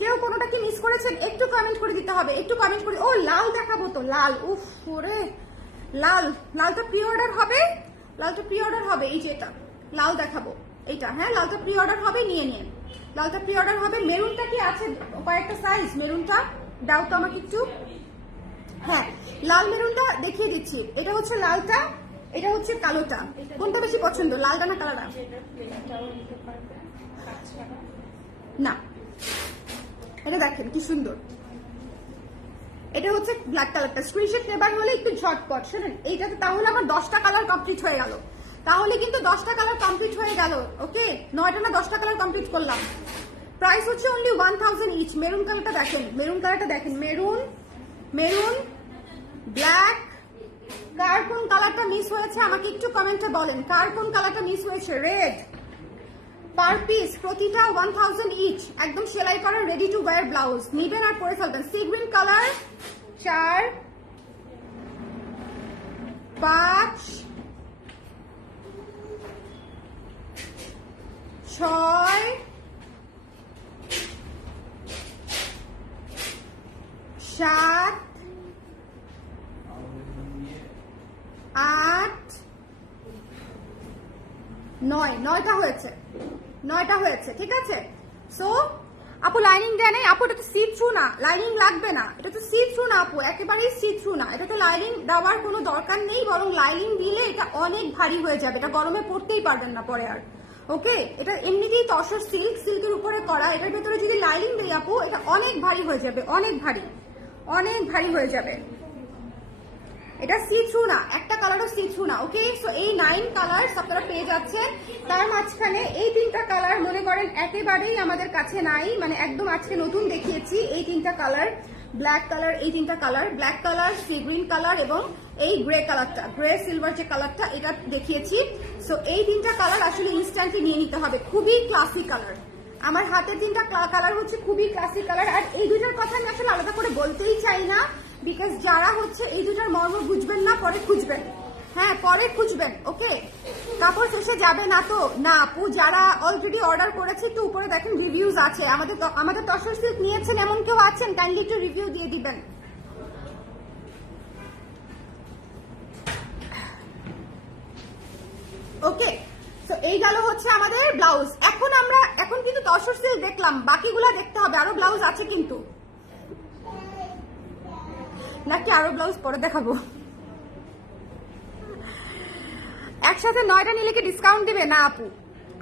কেউ কোনোটা কি মিস করেছেন একটু কমেন্ট করে দিতে হবে, একটু কমেন্ট করে। ও লাল দেখাবো তো, লাল, উফ ওরে লালটা প্রি অর্ডার হবে, এই যে এটা লাল দেখাবো, এইটা, হ্যাঁ লালটা প্রি অর্ডার হবে, নিয়ে নিন, লালটা প্রি অর্ডার হবে। মেরুনটা কি আছে কয়েকটা সাইজ, মেরুনটা দাও তো আমাকে একটু, হ্যাঁ লাল মেরুনটা দেখিয়ে দিচ্ছি। এটা হচ্ছে লালটা, এটা হচ্ছে কালোটা, কোনটা বেশি পছন্দ, লালটা না কালোটা? না এটা দেখেন কি সুন্দর, এটা হচ্ছে ব্ল্যাক কালারটা। স্ক্রিনশট নেবার হলে একটু ঝটপট শোনেন এইটাতে, তাহলে আমার 10টা কালার কমপ্লিট হয়ে গেল, তাহলে কিন্তু 10টা কালার কমপ্লিট হয়ে গেল। ওকে, 9টা না 10টা কালার কমপ্লিট করলাম। প্রাইস হচ্ছে অনলি 1000 ইচ। মেরুন কালারটা দেখেন, মেরুন কালারটা দেখেন, মেরুন মেরুন ব্ল্যাক। কার কোন কালারটা মিস হয়েছে আমাকে একটু কমেন্টে বলেন, কার কোন কালারটা মিস হয়েছে। রেড পার পিস প্রতিটা 1000 ইচ, একদম সেলাই করা রেডি টু ওয়্যার ব্লাউজ নিবেন আর পরে ফেলবেন। সি গ্রিন কালার 4 5 6 7 8 9, 9টা হয়েছে, 9টা হয়েছে, ঠিক আছে। সো আপু লাইনিং দেয় নাই আপু, এটা তো সি থ্রু না, লাইনিং লাগবে না, এটা তো সি থ্রু না আপু, একেবারেই সি থ্রু না, এটা তো লাইনিং দেওয়ার কোনো দরকার নেই, বরং লাইনিং দিলে এটা অনেক ভারী হয়ে যাবে, এটা গরমে পড়তেই পারবেন না পরে আর। ওকে, এটা এমনিতেই তসর সিল্ক, সিল্কের উপরে করা, এটার ভেতরে যদি লাইনিং দেই আপু এটা অনেক ভারী হয়ে যাবে, অনেক ভারী, অনেক ভারী হয়ে যাবে। এটা সি থ্রু না, একটা কালারও সি থ্রু না। ওকে, সো এই 9 কালার আপনারা পেয়ে যাচ্ছেন। তার মাঝখানে এই 3টা কালার মনে করেন একেবারেই আমাদের কাছে নাই, মানে একদম আজকে নতুন দেখিয়েছি এই 3টা কালার। ব্ল্যাক কালার, এই 3টা colour, black colour, sea green colour এবং এই গ্রে কালারটা, গ্রে সিলভার যে কালারটা, এটা দেখিয়েছি। সো এই 3টা কালার আসলে ইনস্ট্যান্টলি নিয়ে নিতে হবে, খুবই ক্লাসি কালার। আমার হাতের 3টা কালার হচ্ছে খুবই ক্লাসি কালার। আর এই দুটার কথা আমি আসলে আলাদা করে বলতেই চাই না, বিকজ যারা হচ্ছে এই দুটার মর্ম বুঝবেন না পরে খুঁজবেন, হ্যাঁ পরে খুঁজবেন। ওকে, কাপড় শেষে যাবে না তো না আপু, যারা অলরেডি অর্ডার করেছে একটু উপরে দেখেন রিভিউজ আছে, আমাদের তসর সিল্ক নিয়েছেন এমন কেউ আছেন, কাইন্ডলি একটু রিভিউ দিয়ে দিবেন। ওকে, তো এই গেল হচ্ছে আমাদের ব্লাউজ। এখন কিন্তু তসর সিল্ক দেখলাম, বাকিগুলা দেখতে হবে, আরো ব্লাউজ আছে কিন্তু, নাকি আরো ব্লাউজ পরে দেখাবো। একসাথে 9টা নিলে কি ডিসকাউন্ট দিবে না আপু?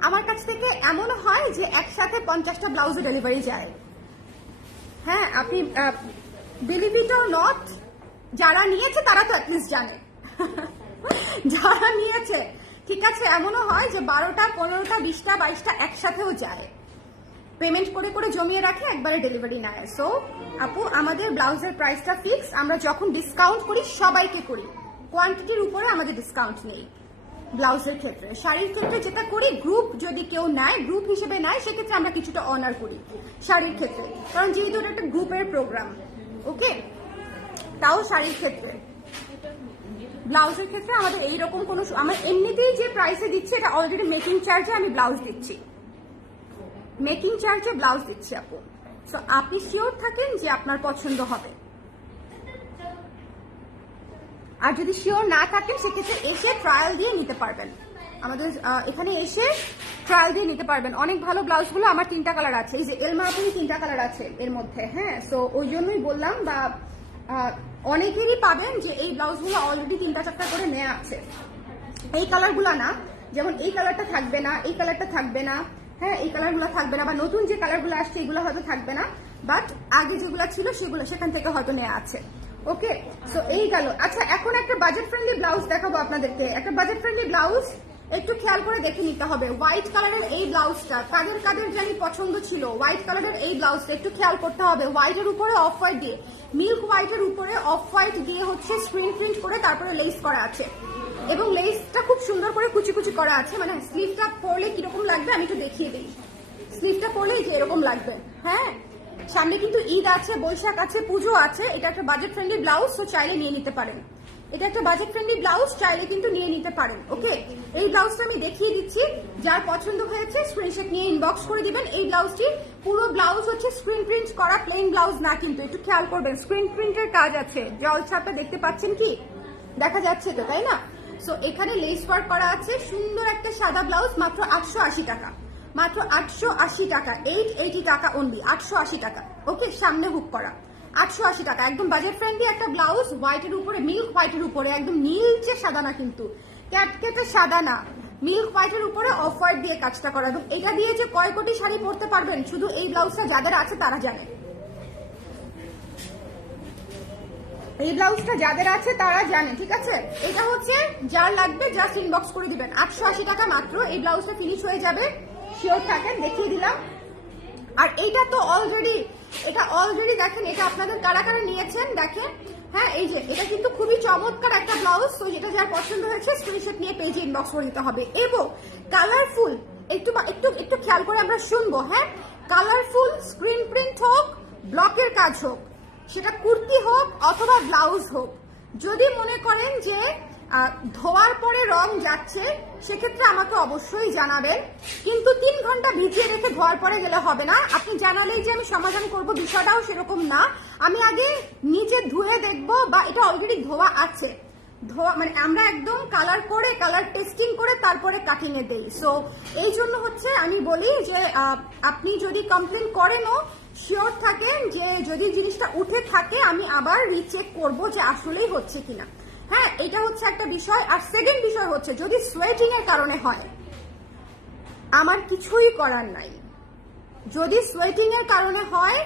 আমার কাছ থেকে এমন হয় যে একসাথে 50টা ব্লাউজে ডেলিভারি যায়। হ্যাঁ, আপনি বিলিভ ইট অর নট, যারা নিয়েছে তারা তো অ্যাটলিস্ট জানে যারা নিয়েছে, ঠিক আছে। এমনও হয় যে 12টা 15টা 20টা 22টা একসাথেও যায়, পেমেন্ট করে করে জমিয়ে রাখে, একবারে ডেলিভারি নেয়। সো আপু আমাদের ব্লাউজের প্রাইসটা ফিক্স, আমরা যখন ডিসকাউন্ট করি সবাইকে করি, কোয়ান্টিটির উপরে আমাদের ডিসকাউন্ট নেই ব্লাউজের ক্ষেত্রে। শাড়ির ক্ষেত্রে যেটা করি, গ্রুপ যদি কেউ নেয়, গ্রুপ হিসেবে নেয়, সেক্ষেত্রে আমরা কিছুটা অনার করি শাড়ির ক্ষেত্রে, কারণ যেহেতু এটা একটা গ্রুপের প্রোগ্রাম। ওকে, তাও শাড়ির ক্ষেত্রে। ব্লাউজের ক্ষেত্রে আমাদের এইরকম কোনো, আমার এমনিতেই যে প্রাইসে দিচ্ছে এটা অলরেডি মেকিং চার্জে আমি ব্লাউজ দিচ্ছি, মেকিং চার্জে ব্লাউজ দিচ্ছি আপু। সো আপনি শিওর থাকেন যে আপনার পছন্দ হবে, আর যদি শিওর না থাকেন সেক্ষেত্রে এসে ট্রায়াল দিয়ে নিতে পারবেন, আমাদের এখানে এসে ট্রায়াল দিয়ে নিতে পারবেন। অনেক ভালো ব্লাউজগুলো আমার 3টা কালার আছে, এই যে এলমা আপুরই 3টা কালার আছে এর মধ্যে। হ্যাঁ, সো ওই জন্যই বললাম, বা অনেকেরই পাবেন যে এই ব্লাউজগুলো অলরেডি 3টা 4টা করে নেওয়া আছে। এই কালারগুলো না, যেমন এই কালারটা থাকবে না, এই কালারটা থাকবে না, হ্যাঁ এই কালারগুলো থাকবে না, বা নতুন যে কালারগুলো আসছে এগুলো হয়তো থাকবে না, বাট আগে যেগুলো ছিল সেগুলো সেখান থেকে হয়তো নেওয়া আছে। ওকে, সো এই গেল। আচ্ছা, এখন একটা বাজেট ফ্রেন্ডলি ব্লাউজ দেখাবো আপনাদেরকে, একটা বাজেট ফ্রেন্ডলি ব্লাউজ একটু খেয়াল করে দেখে নিতে হবে। হোয়াইট কালারের এই ব্লাউজটা কাদের কাদের জানি পছন্দ ছিল, হোয়াইট কালারের এই ব্লাউজটা একটু খেয়াল করতে হবে। হোয়াইটের উপরে অফ হোয়াইট দিয়ে, মিল্ক হোয়াইটের উপরে অফ হোয়াইট দিয়ে হচ্ছে স্ক্রিন প্রিন্ট করে তারপরে লেস করা আছে, এবং লেসটা খুব সুন্দর করে কুচি কুচি করা আছে। মানে স্লিভটা পরলে কিরকম লাগবে আমি একটু দেখিয়ে দিই, স্লিভটা পরলেই যে এরকম লাগবে। হ্যাঁ, সামনে কিন্তু ঈদ আছে, বৈশাখ আছে, পুজো আছে। এটা একটা বাজেট ফ্রেন্ডলি ব্লাউজ, তো চাইলে নিয়ে নিতে পারেন। এটা একটা বাজেট ফ্রেন্ডলি ব্লাউজ, চাইলে কিন্তু নিয়ে নিতে পারেন। ওকে, এই ব্লাউজটা আমি দেখিয়ে দিচ্ছি, যার পছন্দ হয়েছে স্ক্রিনশট নিয়ে ইনবক্স করে দিবেন। এই ব্লাউজটি পুরো ব্লাউজ হচ্ছে স্ক্রিন প্রিন্ট করা, প্লেন ব্লাউজ না কিন্তু, একটু খেয়াল করবেন স্ক্রিন প্রিন্টের কাজ আছে। জল ছাপটা দেখতে পাচ্ছেন কি, দেখা যাচ্ছে তো, তাই না? সো এখানে লেস ওয়ার্ক করা আছে, সুন্দর একটা সাদা ব্লাউজ, মাত্র 880 টাকা, মাত্র 880 টাকা, 880 টাকা অনলি, 880 টাকা। ওকে, সামনে হুক করা, 880 টাকা, একদম বাজেট ফ্রেন্ডলি একটা ব্লাউজ, হোয়াইটের উপরে, মিল্ক হোয়াইটের উপরে, একদম নীলচে সাদা না কিন্তু, ক্যাটকেটে সাদা না, মিল্ক হোয়াইটের উপরে অফ হোয়াইট দিয়ে কাজটা করা। এবং এটা দিয়ে যে কয় কোটি শাড়ি পরতে পারবেন শুধু এই ব্লাউজটা যাদের আছে তারা জানে। এই ব্লাউজটা যাদের আছে তারা জানে, ঠিক আছে? এটা হচ্ছে যার লাগবে জাস্ট ইনবক্স করে দিবেন। 880 টাকা মাত্র, এই ব্লাউজটা ফিনিশ হয়ে যাবে, শিওর থাকেন, দেখিয়ে দিলাম। আর এইটা তো অলরেডি দেখেন, এটা আপনাদের কারা কারা নিয়েছেন দেখেন। হ্যাঁ, এই যে এটা কিন্তু খুবই চমৎকার একটা ব্লাউজ। তো যেটা যার পছন্দ হয়েছে স্ক্রিনশট নিয়ে পেজে ইনবক্স করে দিতে হবে। এবং কালারফুল, একটু একটু খেয়াল করে আমরা শুনবো। হ্যাঁ, কালারফুল স্ক্রিন প্রিন্ট হোক, ব্লকের কাজ হোক, সেটা কুর্তি হোক অথবা ব্লাউজ হোক, যদি মনে করেন যে ধোয়ার পরে রং যাচ্ছে, সেক্ষেত্রে আমাকে অবশ্যই জানাবেন। কিন্তু 3 ঘন্টা ভিজিয়ে রেখে ধোয়ার পরে গেলে হবে না। আপনি জানালেই যে আমি সমাধান করব বিষয়টাও সেরকম না। আমি আগে নিচে ধুয়ে দেখবো বা এটা অলরেডি ধোয়া আছে, মানে আমরা একদম কালার করে, কালার টেস্টিং করে তারপরে কাটিং এ দেই। সো এই জন্য হচ্ছে আমি বলি যে আপনি যদি কমপ্লেন করেনও, শিওর থাকেন যে যদি জিনিসটা উঠে থাকে আমি আবার রিচেক করব যে আসলেই হচ্ছে কিনা। হ্যাঁ, এটা হচ্ছে একটা বিষয়। আর সেকেন্ড বিষয় হচ্ছে যদি সোয়েটিং এর কারণে হয়, আমার কিছুই করার নাই। যদি সোয়েটিং এর কারণে হয়,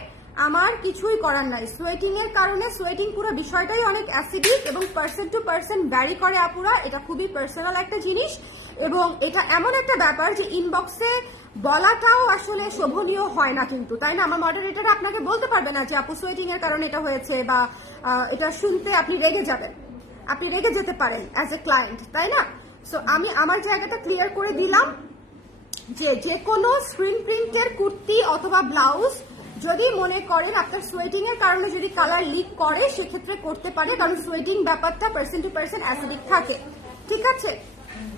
আমার কিছুই করার নাই। সোয়েটিং এর কারণে, সোয়েটিং পুরো বিষয়টাই অনেক অ্যাসিডিক এবং পার্সন টু পার্সন ভ্যারি করে আপুরা। এটা খুবই পার্সোনাল একটা জিনিস এবং এটা এমন একটা ব্যাপার যে ইনবক্সে বলাটাও আসলে শোভনীয় হয় না কিন্তু, তাই না? আমার মডারেটর আপনাকে বলতে পারবে না যে আপু সোয়েটিং এর কারণে এটা হয়েছে, বা এটা শুনতে আপনি রেগে যাবেন, আপনি রেগে যেতে পারেন অ্যাজ এ ক্লায়েন্ট, তাই না? সো আমি আমার জায়গাটা ক্লিয়ার করে দিলাম যে কোনো স্ক্রিন প্রিন্টের কুর্তি অথবা ব্লাউজ যদি মনে করেন আপনার সোয়েটিং এর কারণে যদি কালার লিক করে, সেক্ষেত্রে করতে পারে, কারণ সোয়েটিং ব্যাপারটা পার্সন টু পার্সন অ্যাসিডিক থাকে, ঠিক আছে?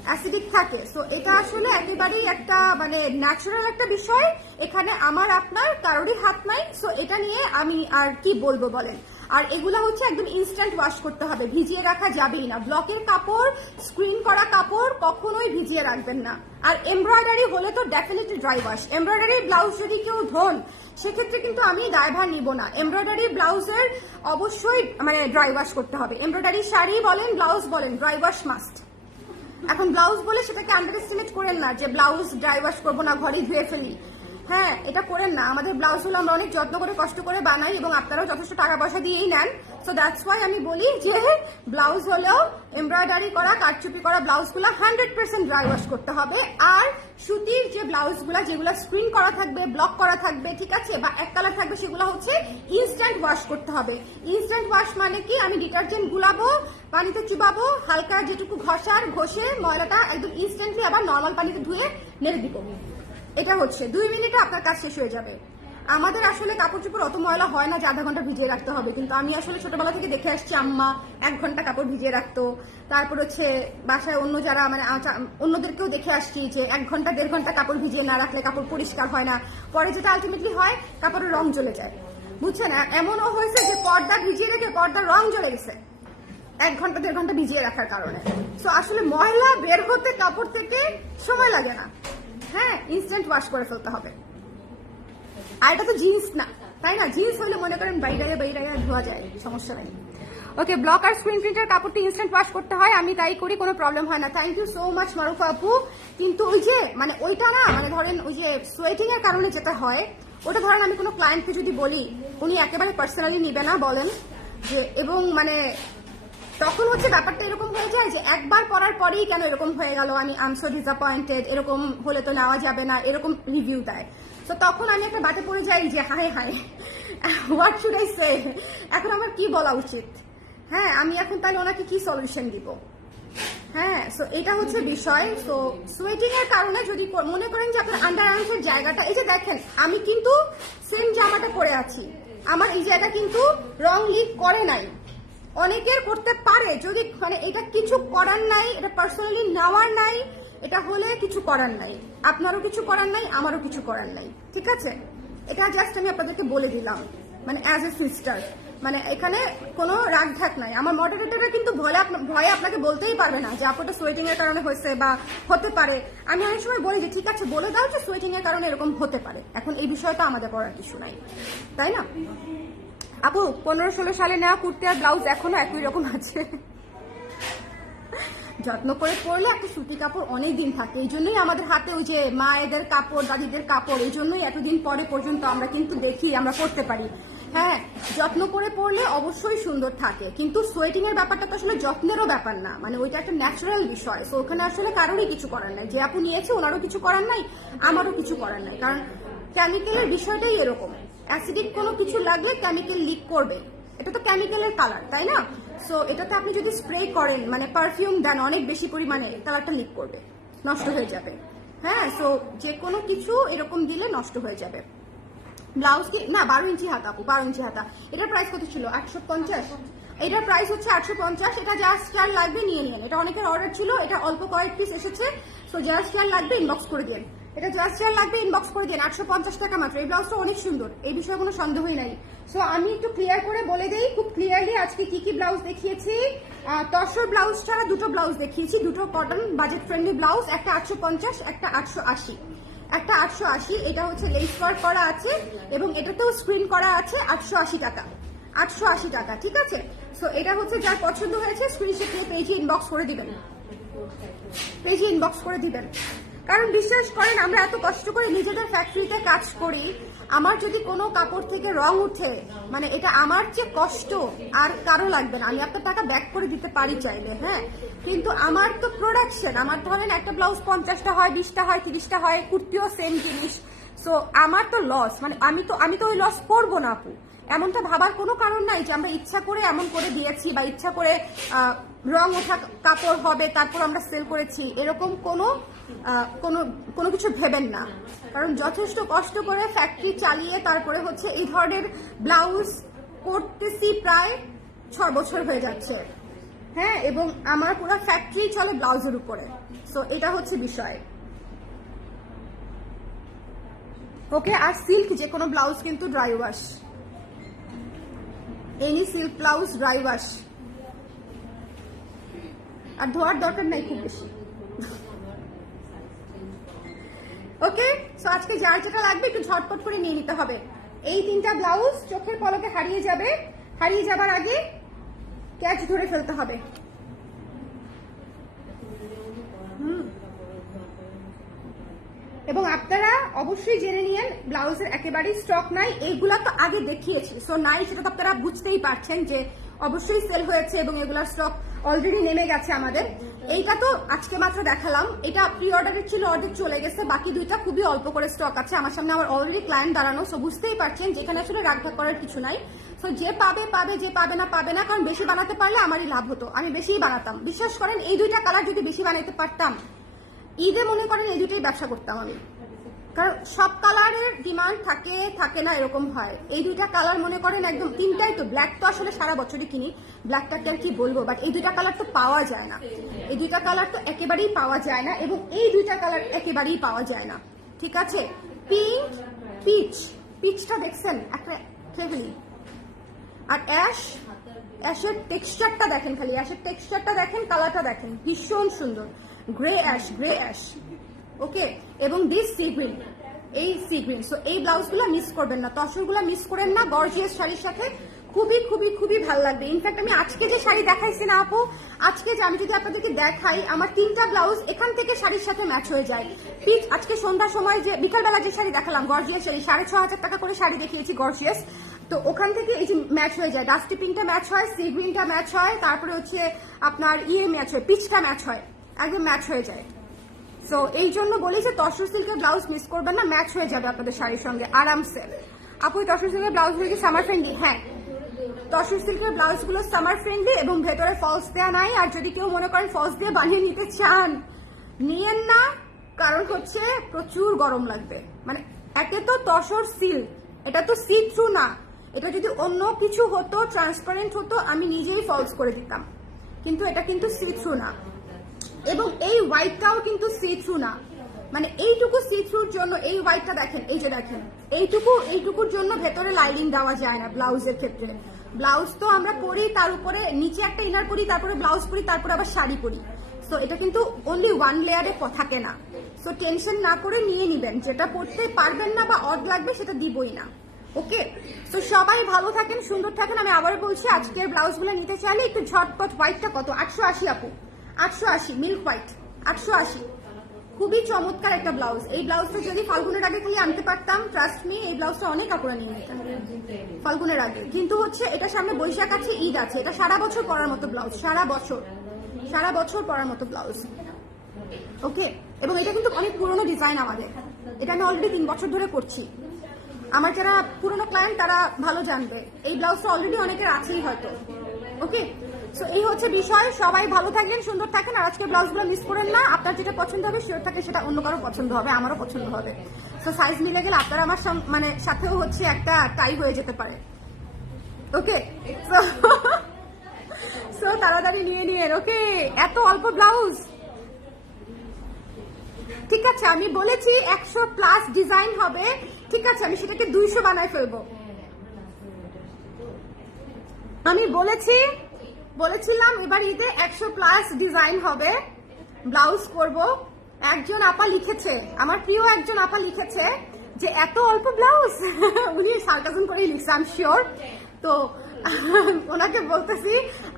অ্যাসিডিক থাকে। সো এটা আসলে একেবারেই একটা মানে ন্যাচারাল একটা বিষয়, এখানে আমার আপনার কারোরই হাত নাই। সো এটা নিয়ে আমি আর কি বলবো বলেন। আর এগুলা হচ্ছে একদম ইনস্ট্যান্ট ওয়াশ করতে হবে, ভিজিয়ে রাখা যাবেই না। ব্লকের কাপড়, স্ক্রিন করা কাপড় কখনোই ভিজিয়ে রাখবেন না। আর এমব্রয়ডারি হলে তো definitely dry wash. Embroidery blouse যদি কেউ ধোন, সেক্ষেত্রে কিন্তু আমি দায়ভার নিব না। এমব্রয়ডারি ব্লাউজের অবশ্যই মানে ড্রাই ওয়াশ করতে হবে। এমব্রয়ডারি শাড়ি বলেন, ব্লাউজ বলেন, ড্রাই ওয়াশ মাস্ট। এখন ব্লাউজ বলে সেটাকে আন্ডার এস্টিমেট করেন না যে ব্লাউজ ড্রাই ওয়াশ করবো না, ঘরেই ধুয়ে ফেলি। হ্যাঁ, এটা করেন না। আমাদের ব্লাউজগুলো আমরা অনেক যত্ন করে, কষ্ট করে বানাই এবং আপনারাও যথেষ্ট টাকা পয়সা দিয়েই নেন। সো দ্যাটস ওয়াই আমি বলি যে ব্লাউজ হলেও এমব্রয়ডারি করা, কারচুপি করা ব্লাউজগুলো 100% ড্রাই ওয়াশ করতে হবে। আর সুতির যে ব্লাউজগুলো, যেগুলো স্ক্রিন করা থাকবে, ব্লক করা থাকবে, ঠিক আছে, বা এক কালার থাকবে, সেগুলো হচ্ছে ইনস্ট্যান্ট ওয়াশ করতে হবে। ইনস্ট্যান্ট ওয়াশ মানে কি, আমি ডিটারজেন্ট গুলাবো, পানিতে চুবাবো, হালকা যেটুকু ঘষে ময়লাটা একদম ইনস্ট্যান্টলি আবার নর্মাল পানিতে ধুয়ে নেড়ে দিব। এটা হচ্ছে 2 মিনিটে আপনার কাজ শেষ হয়ে যাবে। আমাদের আসলে কাপড় চোপড় অত ময়লা হয় না যে আধা ঘন্টা ভিজিয়ে রাখতে হবে, কিন্তু আমি আসলে ছোটবেলা থেকে দেখে আসছি আম্মা 1 ঘন্টা কাপড় ভিজিয়ে রাখতো। তারপর হচ্ছে বাসায় অন্য যারা মানে অন্যদেরকেও দেখে আসছি যে 1 ঘন্টা 1.5 ঘন্টা কাপড় ভিজিয়ে না রাখলে কাপড় পরিষ্কার হয় না। পরে যেটা আলটিমেটলি হয়, কাপড়ের রং চলে যায়, বুঝছেন? এমনও হয়েছে যে পর্দা ভিজিয়ে রেখে পর্দার রং চলে গেছে 1 ঘন্টা 1.5 ঘন্টা ভিজিয়ে রাখার কারণে। সো আসলে ময়লা বের হতে কাপড় থেকে সময় লাগে না। হ্যাঁ, ইনস্ট্যান্ট ওয়াশ করে ফেলতে হবে। আর এটা তো জিন্স না, তাই না? জিন্স হলে মনে করেন বাইরে ধোয়া যায়, সমস্যা নেই। ওকে, ব্লক আর স্ক্রিন প্রিন্টের কাপড়টি ইনস্ট্যান্ট ওয়াশ করতে হয়, আমি তাই করি, কোনো প্রবলেম হয় না। Thank you so much Marufa আপু। কিন্তু ওই যে মানে ওইটা না, মানে ধরেন ওই যে সোয়েটিং এর কারণে যেটা হয়, ওটা ধরেন আমি কোনো ক্লায়েন্টকে যদি বলি, উনি একেবারে পার্সোনালি নিবে না বলেন যে, এবং মানে তখন হচ্ছে ব্যাপারটা এরকম হয়ে যায় যে একবার পরার পরেই কেন এরকম হয়ে গেল, আমি আই এম সো ডিসঅ্যাপয়েন্টেড, এরকম হলে তো নেওয়া যাবে না, এরকম রিভিউ দেয়। তো তখন আমি একটা বাটে পড়ে যাই যে হায় হোয়াট শুড আই সে, এখন আমার কি বলা উচিত? হ্যাঁ, আমি এখন তাহলে ওনাকে কি সলিউশন দিব? হ্যাঁ, সো এটা হচ্ছে বিষয়। সো সোয়েটিং এর কারণে যদি মনে করেন যে আপনার আন্ডার আর্মসের জায়গাটা, এই যে দেখেন আমি কিন্তু সেম জামাটা পরে আছি, আমার এই জায়গা কিন্তু রং লিক করে নাই। অনেকের করতে পারে, যদি মানে এটা কিছু করার নাই, এটা পার্সোনালি নেওয়ার নাই, এটা হলে কিছু করার নাই, আপনারও কিছু করার নাই, আমারও কিছু করার নাই, ঠিক আছে? এটা জাস্ট আমি আপনাদেরকে বলে দিলাম, মানে অ্যাজ এ সিস্টার, মানে এখানে কোনো রাগ ঢাক নাই। আমার মডারেটররা কিন্তু ভয়ে আপনাকে বলতেই পারবে না যে আপনারটা সোয়েটিং এর কারণে হয়েছে বা হতে পারে। আমি অনেক সময় বলি যে ঠিক আছে, বলে দাও যে সোয়েটিং এর কারণে এরকম হতে পারে। এখন এই বিষয়টা আমাদের পড়ার কিছু নাই, তাই না? আপু 15-16 সালে নেওয়া কুর্তি আর ব্লাউজ এখনো একই রকম আছে। যত্ন করে পরলে একটা সুতি কাপড় অনেক দিন থাকে, এই জন্যই আমাদের হাতে ওই যে মায়েদের কাপড়, দাদিদের কাপড়, এই জন্যই এতদিন পরে পর্যন্ত আমরা কিন্তু দেখি, আমরা পরতে পারি। হ্যাঁ, যত্ন করে পরলে অবশ্যই সুন্দর থাকে, কিন্তু সোয়েটিং এর ব্যাপারটা তো আসলে যত্নেরও ব্যাপার না, মানে ওইটা একটা ন্যাচারাল বিষয়। তো ওখানে আসলে কারোরই কিছু করার নাই, যে আপু নিয়েছে ওনারও কিছু করার নাই, আমারও কিছু করার নাই, কারণ কেমিক্যালের বিষয়টাই এরকম। অ্যাসিডিক কোনো কিছু লাগলে কেমিক্যাল লিক করবে, এটা তো কেমিক্যালের কালার, তাই না? সো এটাতে আপনি যদি স্প্রে করেন, মানে পারফিউম দেন অনেক বেশি পরিমাণে, কালারটা লিক করবে, নষ্ট হয়ে যাবে। হ্যাঁ, সো যে কোনো কিছু এরকম দিলে নষ্ট হয়ে যাবে। ব্লাউজ কি না 12 ইঞ্চি হাতা আপু, 12 ইঞ্চি হাতা। এটার প্রাইস কত ছিল? 850। এটার প্রাইস হচ্ছে 850। এটা জাস্ট যার লাগবে নিয়ে নিন, এটা অনেকের অর্ডার ছিল, এটা অল্প কয়েক পিস এসেছে। সো জাস্ট যার লাগবে ইনবক্স করে দিন, এটা জাস্ট যার লাগবে ইনবক্স করে দিন। 850 টাকা মাত্র। এই ব্লাউজটা অনেক সুন্দর, এই বিষয়ে কোনো সন্দেহই নাই। সো আমি একটু ক্লিয়ার করে বলে দেই খুব ক্লিয়ারলি আজকে কি কি ব্লাউজ দেখিয়েছি। তসর ব্লাউজ ছাড়া দুটো ব্লাউজ দেখিয়েছি, দুটো কটন বাজেট ফ্রেন্ডলি ব্লাউজ, একটা 850, একটা 880। একটা 880, এটা হচ্ছে লেস ওয়ার্ক করা আছে এবং এটাতেও স্ক্রিন করা আছে। 880 টাকা, 880 টাকা, ঠিক আছে? সো এটা হচ্ছে যার পছন্দ হয়েছে স্ক্রিনশট নিয়ে পেজে ইনবক্স করে দিবেন, পেজে ইনবক্স করে দিবেন। কারণ বিশ্বাস করেন, আমরা এত কষ্ট করে নিজেদের ফ্যাক্টরিতে কাজ করি, আমার যদি কোনো কাপড় থেকে রং উঠে, মানে এটা আমার যে কষ্ট আর কারো লাগবে না। আমি আপনার টাকা ব্যাক করে দিতে পারি চাইলে, হ্যাঁ, কিন্তু আমার তো প্রোডাকশন, আমার ধরেন একটা ব্লাউজ 50টা হয়, 20টা হয়, 30টা হয়, কুর্তিও সেম জিনিস। সো আমার তো লস, মানে আমি তো ওই লস করবো না আপু। এমনটা ভাবার কোনো কারণ নাই যে আমরা ইচ্ছা করে এমন করে দিয়েছি বা ইচ্ছা করে রং ওঠা কাপড় হবে তারপর আমরা সেল করেছি, এরকম কোনো কিছু ভেবেন না। কারণ যথেষ্ট কষ্ট করে ফ্যাক্টরি চালিয়ে তারপরে হচ্ছে এই ধরনের ব্লাউজ করতেছি, প্রায় 6 বছর হয়ে যাচ্ছে। হ্যাঁ, এবং আমার পুরো ফ্যাক্টরি চলে ব্লাউজের উপরে। সো এটা হচ্ছে বিষয়। ওকে, আর সিল্ক যে কোনো ব্লাউজ কিন্তু dry wash, any silk blouse dry wash, আর ধোয়ার দরকার নাই খুব বেশি। ওকে, সো আজকে যার যেটা লাগবে একটু ঝটপট করে নিয়ে নিতে হবে। এই 3টা ব্লাউজ চোখের পলকে হারিয়ে যাবে, হারিয়ে যাবার আগে ক্যাচ ধরে ফেলতে হবে। এবং আপনারা অবশ্যই জেনে নিয়েন ব্লাউজের একেবারেই স্টক নাই, এইগুলা তো আগে দেখিয়েছি। সো নাই সেটা তো আপনারা বুঝতেই পারছেন যে অবশ্যই সেল হয়েছে এবং এগুলার স্টক অলরেডি নেমে গেছে আমাদের। এইটা তো আজকে মাত্র দেখালাম, এটা প্রি অর্ডারের ছিল, অর্ডার চলে গেছে, বাকি 2টা খুবই অল্প করে স্টক আছে আমার সামনে, আমার অলরেডি ক্লায়েন্ট দাঁড়ানো। সো বুঝতেই পারছেন যেখানে আসলে রাগভাগ করার কিছু নাই। সো যে পাবে পাবে, যে পাবে না পাবে না, কারণ বেশি বানাতে পারলে আমারই লাভ হতো, আমি বেশিই বানাতাম। বিশ্বাস করেন, এই 2টা কালার যদি বেশি বানাতে পারতাম, ঈদে মনে করেন এই 2টাই ব্যবসা করতাম আমি। কারণ সব কালারের ডিমান্ড থাকে থাকে না, এরকম হয়। এই 2টা কালার মনে করেন একদম 3টাই তো, ব্ল্যাক তো আসলে সারা বছরই কিনি, ব্ল্যাকটাকে আর কি বলবো, বাট এই 2টা কালার তো পাওয়া যায় না, এই 2টা কালার তো একেবারেই পাওয়া যায় না, এবং এই 2টা কালার একেবারেই পাওয়া যায় না, ঠিক আছে? পিঙ্ক, পিচ, পিচটা দেখছেন একটা হেভি, আর অ্যাশের টেক্সচারটা দেখেন, খালি অ্যাশের টেক্সচারটা দেখেন, কালারটা দেখেন, ভীষণ সুন্দর, গ্রে অ্যাশ। ওকে, এবং দিস সি গ্রিন, এই সি গ্রিন। সো এই ব্লাউজগুলো মিস করবেন না, তসরগুলো মিস করেন না, গর্জিয়াস শাড়ির সাথে খুবই খুবই খুবই ভালো লাগবে। ইনফ্যাক্ট আমি আজকে যে শাড়ি দেখাইছি না আপু, আজকে যে আমি যদি আপনাদেরকে দেখাই, আমার 3টা ব্লাউজ এখান থেকে শাড়ির সাথে ম্যাচ হয়ে যায়। ঠিক আজকে সন্ধ্যার সময় যে বিকালবেলা যে শাড়ি দেখালাম, গর্জিয়াস শাড়ি, 6,500 টাকা করে শাড়ি দেখিয়েছি গর্জিয়াস, তো ওখান থেকে এই যে ম্যাচ হয়ে যায়, ডাস্টি পিঙ্কটা ম্যাচ হয়, সি গ্রিনটা ম্যাচ হয়, তারপরে হচ্ছে আপনার ম্যাচ হয়, পিচটা ম্যাচ হয়, একদম ম্যাচ হয়ে যায়। সো এই জন্য বলি যে তসর সিল্কের ব্লাউজ মিস করবেন না, ম্যাচ হয়ে যাবে আপনাদের শাড়ির সঙ্গে আরামসে। আপু তসর সিল্কের ব্লাউজ গুলো কি সামার ফ্রেন্ডলি? হ্যাঁ, তসর সিল্কের ব্লাউজ গুলো সামার ফ্রেন্ডলি এবং ভেতরে ফলস দেওয়া নাই। আর যদি কেউ মনে করেন ফলস দিয়ে বানিয়ে নিতে চান, নিয়েন না, কারণ হচ্ছে প্রচুর গরম লাগবে। মানে একে তো তসর সিল্ক, এটা তো সি থ্রু না, এটা যদি অন্য কিছু হতো, ট্রান্সপারেন্ট হতো, আমি নিজেই ফলস করে দিতাম, কিন্তু এটা কিন্তু সি থ্রু না। এবং এই হোয়াইটটাও কিন্তু সি থ্রু না, মানে এইটুকু সি থ্রুর জন্য এই হোয়াইটটা দেখেন, এই যে দেখেন, এইটুকুর জন্য ভেতরে লাইনিং দেওয়া যায় না ব্লাউজের ক্ষেত্রে। ব্লাউজ তো আমরা পরি, তার উপরে নিচে একটা ইনার পরি, তারপরে ব্লাউজ পরি, তারপরে আবার শাড়ি পরি। সো এটা কিন্তু অনলি 1 লেয়ারে থাকে না। সো টেনশন না করে নিয়ে নিবেন, যেটা পরতে পারবেন না বা অড লাগবে সেটা দিবই না। ওকে, তো সবাই ভালো থাকেন, সুন্দর থাকেন। আমি আবার বলছি, আজকের ব্লাউজগুলো নিতে চাইলে একটু ঝটপট, হোয়াইটটা কত? 880 আপু, 880 মিল্ক হোয়াইট, 880। খুবই চমৎকার একটা ব্লাউজ। এই ব্লাউজটা যদি ফাল্গুনের আগে খালি আনতে পারতাম, ট্রাস্ট মি, এই ব্লাউজটা অনেক কাপড় নিয়ে নিতাম ফাল্গুনের আগে। কিন্তু হচ্ছে এটা সামনে বৈশাখ আছে, ঈদ আছে, এটা সারা বছর পরার মতো ব্লাউজ, সারা বছর পরার মতো ব্লাউজ। ওকে, এবং এটা কিন্তু অনেক পুরনো ডিজাইন আমাদের, এটা আমি অলরেডি 3 বছর ধরে করছি। আমার যারা পুরনো ক্লায়েন্ট তারা ভালো জানবে, এই ব্লাউজটা অলরেডি অনেকের আছেই হয়তো। ওকে, সো এই হচ্ছে বিষয়। সবাই ভালো থাকবেন, সুন্দর থাকেন, আর আজকে ব্লাউজগুলো মিস করেন না। আপনার যেটা পছন্দ হবে শিওর থাকে সেটা অন্য কারো পছন্দ হবে, আমারও পছন্দ হবে। সো সাইজ মিলে গেলে আপনার আমার মানে সাথেও হচ্ছে একটা টাই হয়ে যেতে পারে। ওকে, সো তাড়াতাড়ি নিয়ে নিন। ওকে, এত অল্প ব্লাউজ, ঠিক আছে। আমি বলেছি 100+ ডিজাইন হবে, ঠিক আছে, আমি সেটাকে 200 বানায় ফেলবো। আমি বলেছিলাম এবার ঈদে 100+ ডিজাইন হবে, ব্লাউজ করব। একজন আপা লিখেছে, আমার প্রিয় একজন আপা লিখেছে যে এত অল্প ব্লাউজ, উনি সার্কাজম করেই লিখছে, আই এম শিওর। তো ওনাকে বলতেছি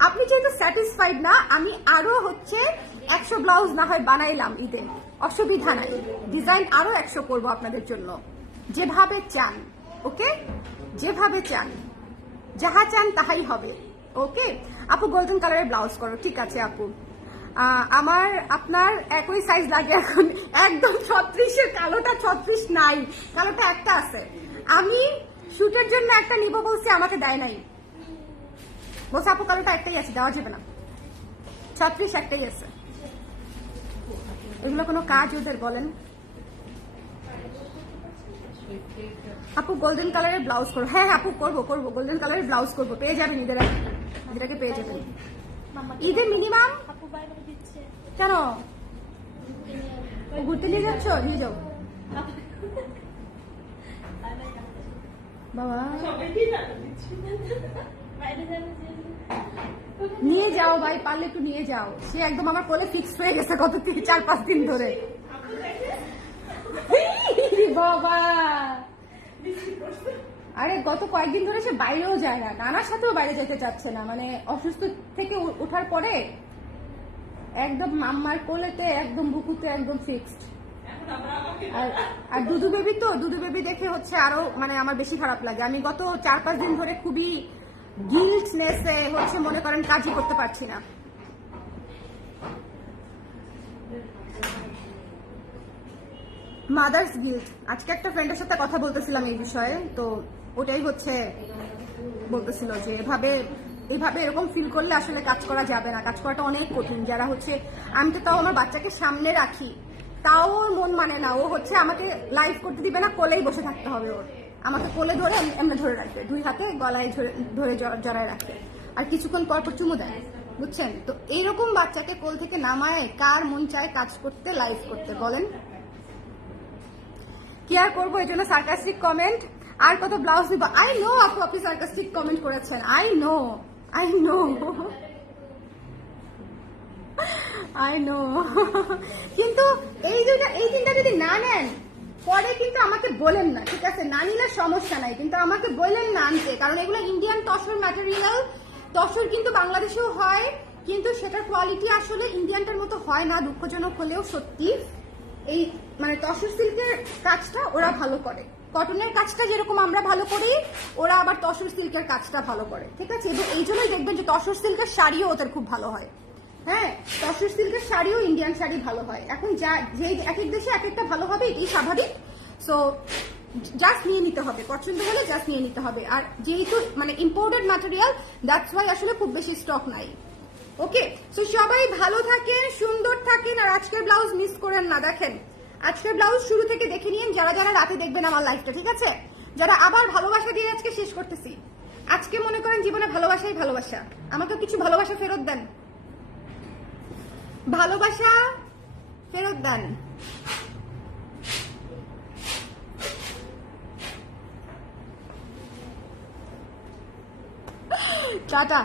আপনি যেহেতু স্যাটিসফাইড না, আমি আরো হচ্ছে 100 ব্লাউজ না হয় বানাইলাম ঈদে, অসুবিধা নাই, ডিজাইন আরো 100 করবো আপনাদের জন্য, যেভাবে চান। ওকে, যেভাবে চান, যাহা চান তাহাই হবে। ওকে আপু, গোল্ডেন কালারের ব্লাউজ করো, ঠিক আছে আপু। আমার আপনার একই সাইজ লাগে এখন, একদম 36-এর, কালোটা 36 নাই, কালোটা একটা আছে। আমি শুটের জন্য একটা নিব বলছি, আমাকে দেয় নাই, বলছে আপু কালোটা একটাই আছে, দেওয়া যাবে না, 36 একটাই আছে। এগুলো কোনো কাজ ওদের বলেন? আপু গোল্ডেন কালারের ব্লাউজ করবো। হ্যাঁ আপু, করবো, গোল্ডেন কালারের ব্লাউজ করবো, পেয়ে যাবেন ঈদেরকে পেয়ে যাবেন ঈদে মিনিমাম। কেন ঘুরতে নিয়ে যাচ্ছ? নিয়ে যাও বাবা, নিয়ে যাও ভাই, পারলে একটু নিয়ে যাও। সে একদম আমার কোলে ফিক্স হয়ে গেছে কত 4-5 দিন ধরে। বাবা, আরে গত কয়েকদিন ধরে সে বাইরেও যায় না, নানার সাথেও বাইরে যেতে চাচ্ছে না, মানে অসুস্থ থেকে ওঠার পরে একদম মাম্মার কোলেতে, একদম বুকুতে, একদম ফিক্সড। আর দুদু বেবি, তো দুদু বেবি দেখে হচ্ছে আরো মানে আমার বেশি খারাপ লাগে। আমি গত 4-5 দিন ধরে খুবই গিল্টনেসে হচ্ছে মনে করেন কাজই করতে পারছি না। মাদার্স গিল্ট, আজকে একটা ফ্রেন্ডের সাথে কথা বলতেছিলাম এই বিষয়ে, তো ওটাই হচ্ছে বলতেছিল যে এইভাবে এরকম ফিল করলে আসলে কাজ করা যাবে না, কাজ করাটা অনেক কঠিন। যারা হচ্ছে, আমি তো তাও আমার বাচ্চাকে সামনে রাখি, তাও মন মানে না, ও হচ্ছে আমাকে লাইভ করতে দিবে না, কোলেই বসে থাকতে হবে ওর, আমাকে কোলে ধরে এমনি ধরে রাখবে, 2 হাতে গলায় ধরে জড়ায় রাখবে, আর কিছুক্ষণ পর পর চুমু দেয়, বুঝছেন? তো এইরকম বাচ্চাকে কোল থেকে নামায় কার মন চায় কাজ করতে, লাইভ করতে, বলেন? কি আর করবো, এই জন্য সার্কাস্টিক কমেন্ট। আর কত ব্লাউজ দিব? আই নো আপু, আপনি সার্কাস্টিক কমেন্ট করেছেন, আই নো কিন্তু এই 3টা যদি না নেন পরে কিন্তু আমাকে বলেন না, ঠিক আছে? না নিলে সমস্যা নাই, কিন্তু আমাকে বললেন না আনতে, কারণ এগুলো ইন্ডিয়ান তসর ম্যাটেরিয়াল। তসর কিন্তু বাংলাদেশেও হয়, কিন্তু সেটার কোয়ালিটি আসলে ইন্ডিয়ানটার মতো হয় না, দুঃখজনক হলেও সত্যি। এই মানে তসর সিল্কের কাজটা ওরা ভালো করে, কটনের কাজটা যেরকম আমরা ভালো করি, ওরা আবার তসর সিল্কের কাজটা ভালো করে, ঠিক আছে? এবং এই জন্যই দেখবেন যে তসর সিল্কের শাড়িও ওদের খুব ভালো হয়। হ্যাঁ, তসর সিল্কের শাড়িও ইন্ডিয়ান শাড়ি ভালো হয়। এখন যে এক এক দেশে এক একটা ভালো হবে, এটাই স্বাভাবিক। সো জাস্ট নিয়ে নিতে হবে, পছন্দ হলে জাস্ট নিয়ে নিতে হবে। আর যেহেতু মানে ইম্পোর্টেড ম্যাটেরিয়াল, দ্যাটস ওয়াই আসলে খুব বেশি স্টক নাই। ওকে, সো সবাই ভালো থাকেন, সুন্দর থাকেন, আর আজকের ব্লাউজ মিস করেন না। দেখেন, আজকের ব্লাউজ শুরু থেকে দেখে নিন, যারা রাতে দেখবেন আমার লাইফটা, ঠিক আছে? যারা আবার ভালোবাসা দিয়ে আজকে শেষ করতেছি, আজকে মনে করেন জীবনে ভালোবাসাই ভালোবাসা, আমাকে কিছু ভালোবাসা ফেরত দেন, ভালোবাসা ফেরত দেন। টাটা।